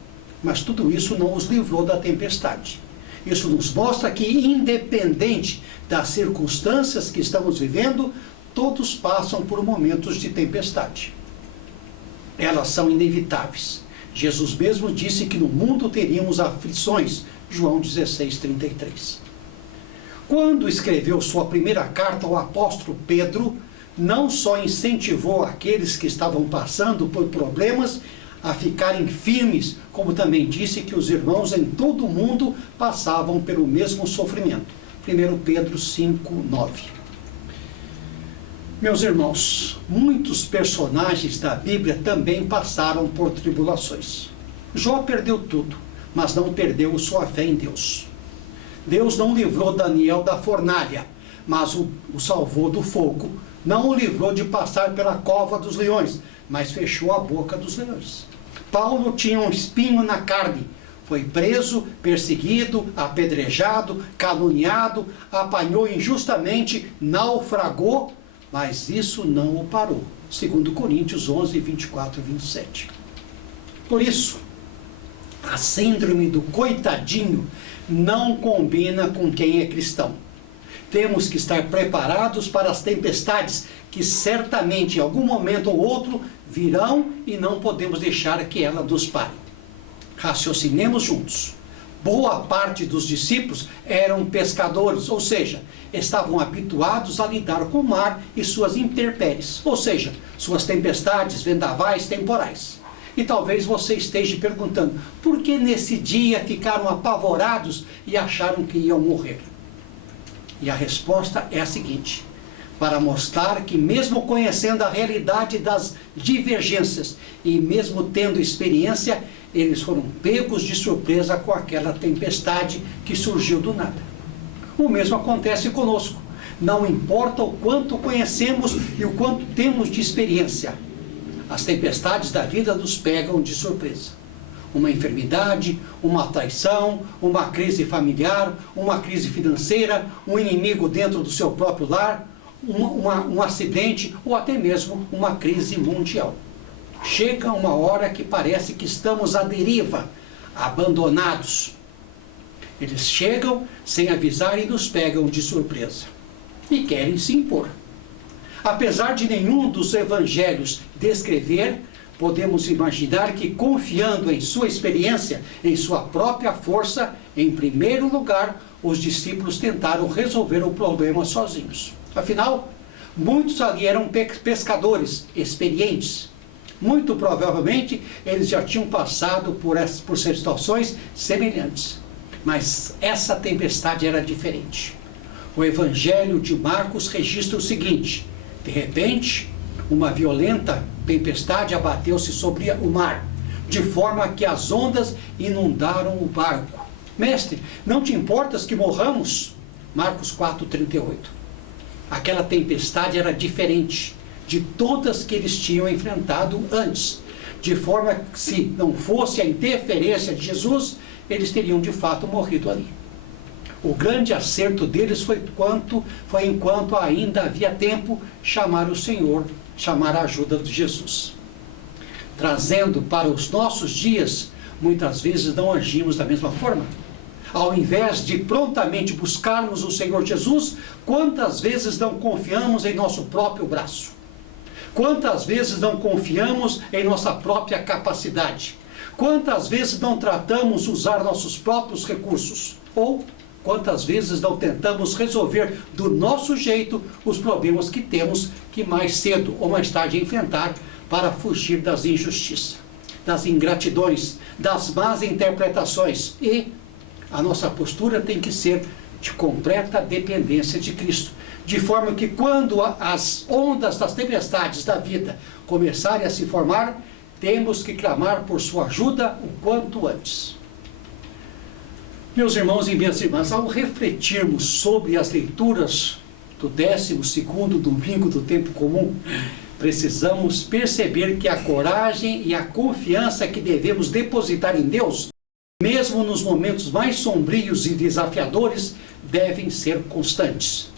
Mas tudo isso não os livrou da tempestade. Isso nos mostra que, independente das circunstâncias que estamos vivendo, todos passam por momentos de tempestade. Elas são inevitáveis. Jesus mesmo disse que no mundo teríamos aflições, João 16:33. Quando escreveu sua primeira carta ao apóstolo Pedro, não só incentivou aqueles que estavam passando por problemas a ficarem firmes, como também disse que os irmãos em todo o mundo passavam pelo mesmo sofrimento. 1 Pedro 5:9. Meus irmãos, muitos personagens da Bíblia também passaram por tribulações. Jó perdeu tudo, mas não perdeu sua fé em Deus. Deus não livrou Daniel da fornalha, mas o salvou do fogo, Não o livrou de passar pela cova dos leões, mas fechou a boca dos leões. Paulo tinha um espinho na carne. Foi preso, perseguido, apedrejado, caluniado, apanhou injustamente, naufragou, mas isso não o parou. 2 Coríntios 11, 24 e 27. Por isso, a síndrome do coitadinho não combina com quem é cristão. Temos que estar preparados para as tempestades que certamente em algum momento ou outro virão e não podemos deixar que ela nos pare. Raciocinemos juntos. Boa parte dos discípulos eram pescadores, ou seja, estavam habituados a lidar com o mar e suas intempéries, ou seja, suas tempestades, vendavais, temporais. E talvez você esteja perguntando, por que nesse dia ficaram apavorados e acharam que iam morrer? E a resposta é a seguinte: para mostrar que mesmo conhecendo a realidade das divergências e mesmo tendo experiência, eles foram pegos de surpresa com aquela tempestade que surgiu do nada. O mesmo acontece conosco. Não importa o quanto conhecemos e o quanto temos de experiência, as tempestades da vida nos pegam de surpresa. Uma enfermidade, uma traição, uma crise familiar, uma crise financeira, um inimigo dentro do seu próprio lar, um acidente ou até mesmo uma crise mundial. Chega uma hora que parece que estamos à deriva, abandonados. Eles chegam sem avisar e nos pegam de surpresa. E querem se impor. Apesar de nenhum dos evangelhos descrever, podemos imaginar que, confiando em sua experiência, em sua própria força, em primeiro lugar, os discípulos tentaram resolver o problema sozinhos. Afinal, muitos ali eram pescadores experientes. Muito provavelmente, eles já tinham passado por situações semelhantes. Mas essa tempestade era diferente. O Evangelho de Marcos registra o seguinte: de repente, uma violenta tempestade abateu-se sobre o mar, de forma que as ondas inundaram o barco. Mestre, não te importas que morramos? Marcos 4:38. Aquela tempestade era diferente de todas que eles tinham enfrentado antes, de forma que, se não fosse a interferência de Jesus, eles teriam de fato morrido ali. O grande acerto deles foi enquanto ainda havia tempo, chamar o Senhor, chamar a ajuda de Jesus. Trazendo para os nossos dias, muitas vezes não agimos da mesma forma. Ao invés de prontamente buscarmos o Senhor Jesus, quantas vezes não confiamos em nosso próprio braço? Quantas vezes não confiamos em nossa própria capacidade? Quantas vezes não tratamos usar nossos próprios recursos? Ou quantas vezes não tentamos resolver do nosso jeito os problemas que temos que mais cedo ou mais tarde enfrentar para fugir das injustiças, das ingratidões, das más interpretações? E a nossa postura tem que ser de completa dependência de Cristo, de forma que quando as ondas das tempestades da vida começarem a se formar, temos que clamar por sua ajuda o quanto antes. Meus irmãos e minhas irmãs, ao refletirmos sobre as leituras do 12º domingo do tempo comum, precisamos perceber que a coragem e a confiança que devemos depositar em Deus, mesmo nos momentos mais sombrios e desafiadores, devem ser constantes.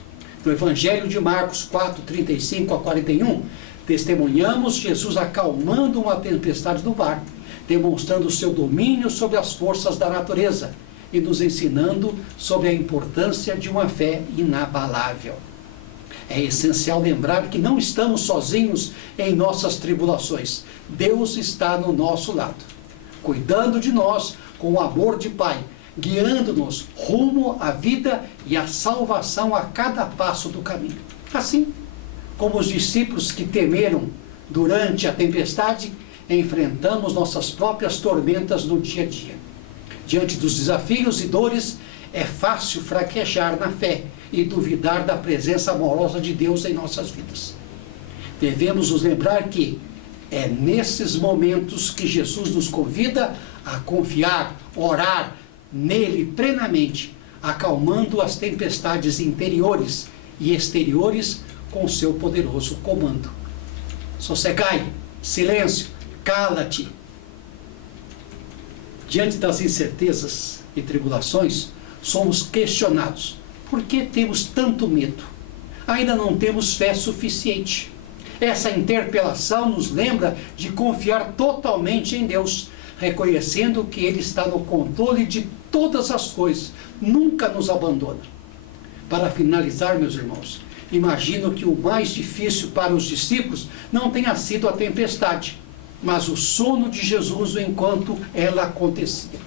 No Evangelho de Marcos 4:35 a 41, testemunhamos Jesus acalmando uma tempestade no mar, demonstrando seu domínio sobre as forças da natureza e nos ensinando sobre a importância de uma fé inabalável. É essencial lembrar que não estamos sozinhos em nossas tribulações. Deus está no nosso lado, cuidando de nós com o amor de Pai, guiando-nos rumo à vida e à salvação a cada passo do caminho. Assim como os discípulos que temeram durante a tempestade, enfrentamos nossas próprias tormentas no dia a dia. Diante dos desafios e dores, é fácil fraquejar na fé e duvidar da presença amorosa de Deus em nossas vidas. Devemos nos lembrar que é nesses momentos que Jesus nos convida a confiar, orar nele plenamente, acalmando as tempestades interiores e exteriores com seu poderoso comando. Sossegai, silêncio, cala-te. Diante das incertezas e tribulações, somos questionados. Por que temos tanto medo? Ainda não temos fé suficiente. Essa interpelação nos lembra de confiar totalmente em Deus, reconhecendo que Ele está no controle de todas as coisas, nunca nos abandona. Para finalizar, meus irmãos, imagino que o mais difícil para os discípulos não tenha sido a tempestade, mas o sono de Jesus enquanto ela acontecia.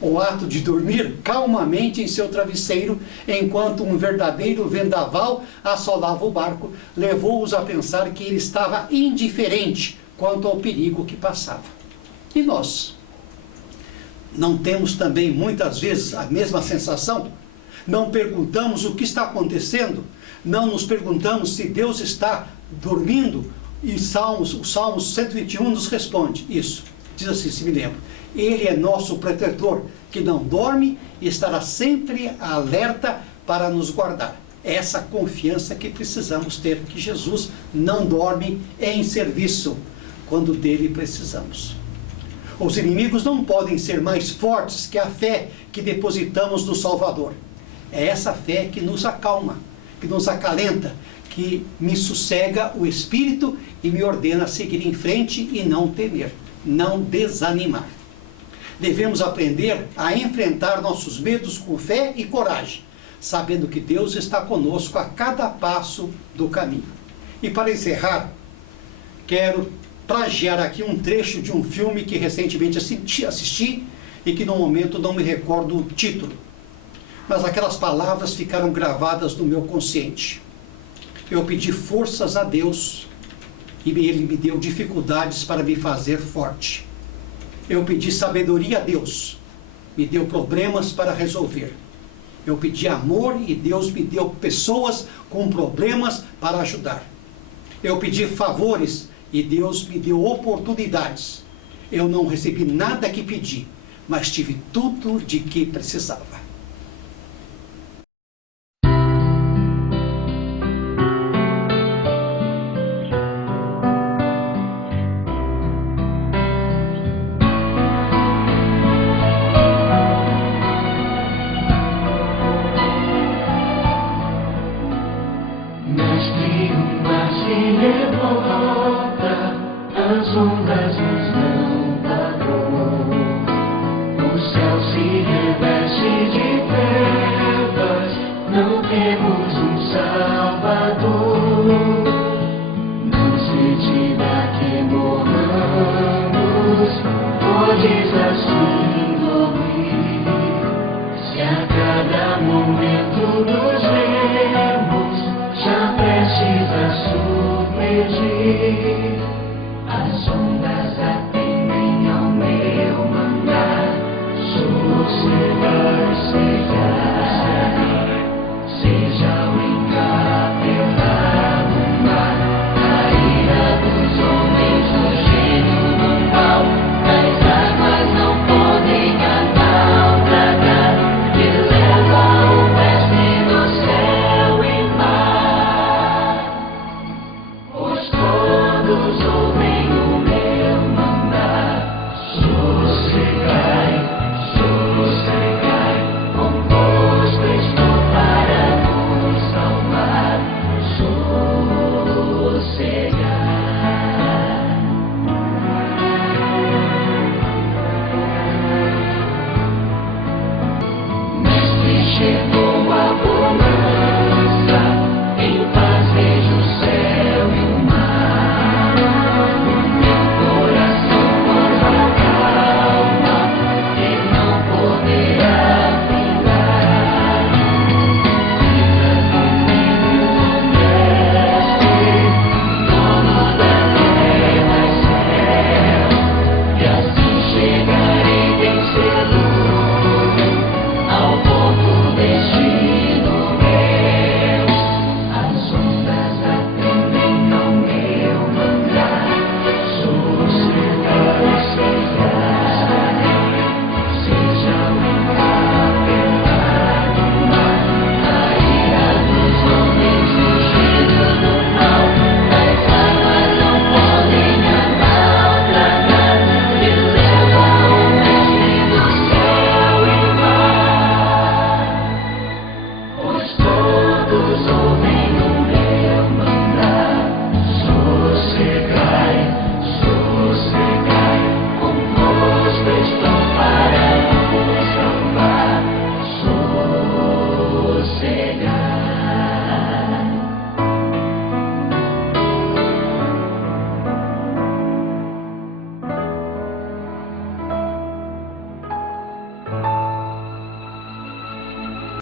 O ato de dormir calmamente em seu travesseiro, enquanto um verdadeiro vendaval assolava o barco, levou-os a pensar que ele estava indiferente quanto ao perigo que passava. E nós? Não temos também muitas vezes a mesma sensação? Não perguntamos o que está acontecendo? Não nos perguntamos se Deus está dormindo? E o Salmo 121 nos responde isso. Diz assim, se me lembro: Ele é nosso protetor, que não dorme e estará sempre alerta para nos guardar. É essa confiança que precisamos ter, que Jesus não dorme em serviço quando dele precisamos. Os inimigos não podem ser mais fortes que a fé que depositamos no Salvador. É essa fé que nos acalma, que nos acalenta, que me sossega o espírito e me ordena a seguir em frente e não temer, não desanimar. Devemos aprender a enfrentar nossos medos com fé e coragem, sabendo que Deus está conosco a cada passo do caminho. E para encerrar, quero plagiar aqui um trecho de um filme que recentemente assisti e que no momento não me recordo o título. Mas aquelas palavras ficaram gravadas no meu consciente. Eu pedi forças a Deus e Ele me deu dificuldades para me fazer forte. Eu pedi sabedoria a Deus, me deu problemas para resolver. Eu pedi amor e Deus me deu pessoas com problemas para ajudar. Eu pedi favores e Deus me deu oportunidades. Eu não recebi nada que pedi, mas tive tudo de que precisava.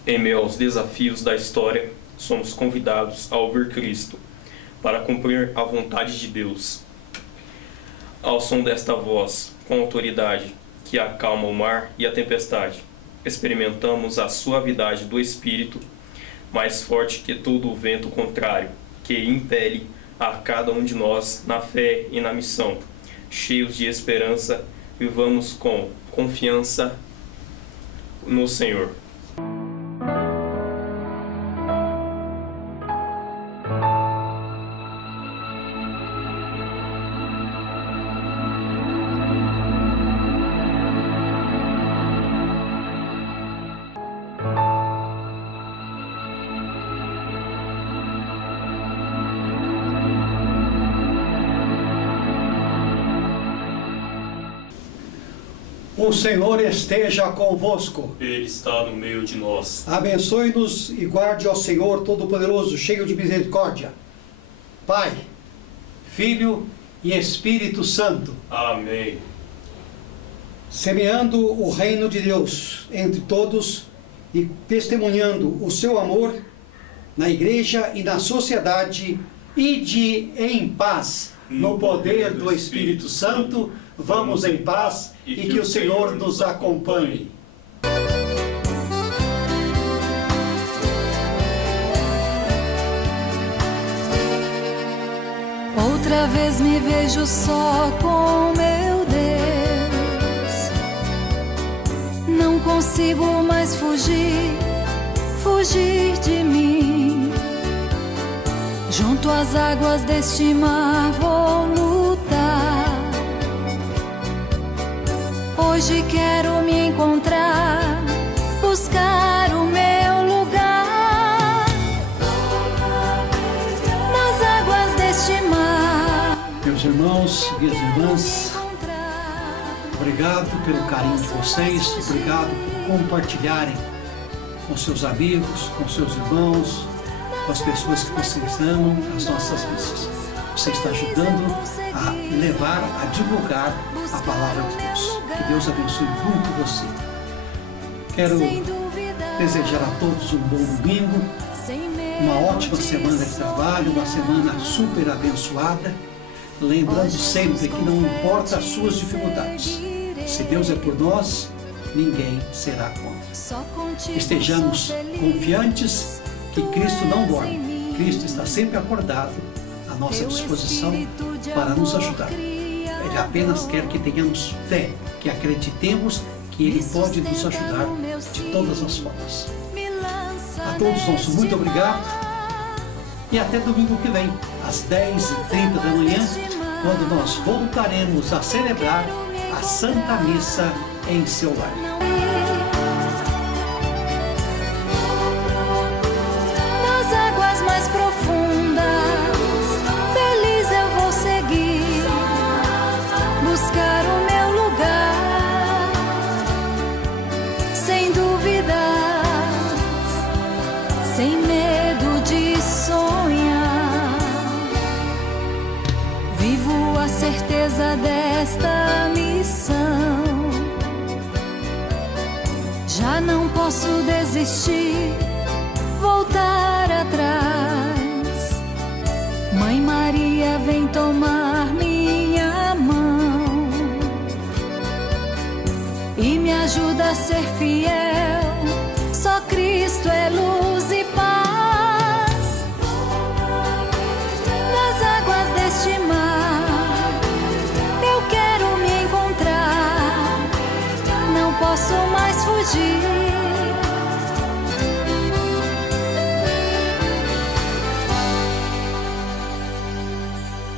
Em meio aos desafios da história, somos convidados a ouvir Cristo para cumprir a vontade de Deus. Ao som desta voz, com autoridade, que acalma o mar e a tempestade, experimentamos a suavidade do Espírito, mais forte que todo o vento contrário, que impele a cada um de nós na fé e na missão. Cheios de esperança, vivamos com confiança no Senhor. O Senhor esteja convosco. Ele está no meio de nós. Abençoe-nos e guarde ao Senhor Todo-Poderoso, cheio de misericórdia. Pai, Filho e Espírito Santo. Amém. Semeando o reino de Deus entre todos e testemunhando o seu amor na igreja e na sociedade, ide em paz no poder do Espírito Santo. Vamos em paz e que o Senhor nos acompanhe. Outra vez me vejo só com meu Deus. Não consigo mais fugir de mim. Junto às águas deste mar vou lutar. Hoje quero me encontrar, buscar o meu lugar nas águas deste mar. Meus irmãos e minhas irmãs, obrigado pelo carinho de vocês, obrigado por compartilharem com seus amigos, com seus irmãos, com as pessoas que vocês amam as nossas missas. Você está ajudando a levar, a divulgar a palavra de Deus. Que Deus abençoe muito você. Quero desejar a todos um bom domingo, uma ótima semana de trabalho, uma semana super abençoada, lembrando sempre que não importa as suas dificuldades. Se Deus é por nós, ninguém será contra. Estejamos confiantes que Cristo não dorme. Cristo está sempre acordado à nossa disposição para nos ajudar. Ele apenas quer que tenhamos fé, que acreditemos que Ele pode nos ajudar de todas as formas. A todos nosso muito obrigado e até domingo que vem, às 10h30 da manhã, quando nós voltaremos a celebrar a Santa Missa em seu lar. Nas águas mais profundas, feliz eu vou seguir, buscar o meu lugar, sem dúvidas, sem medo de sonhar. Vivo a certeza desta missão. Já não posso desistir, voltar atrás. Mãe Maria, vem tomar minha mão e me ajuda a ser fiel. Só Cristo é luz.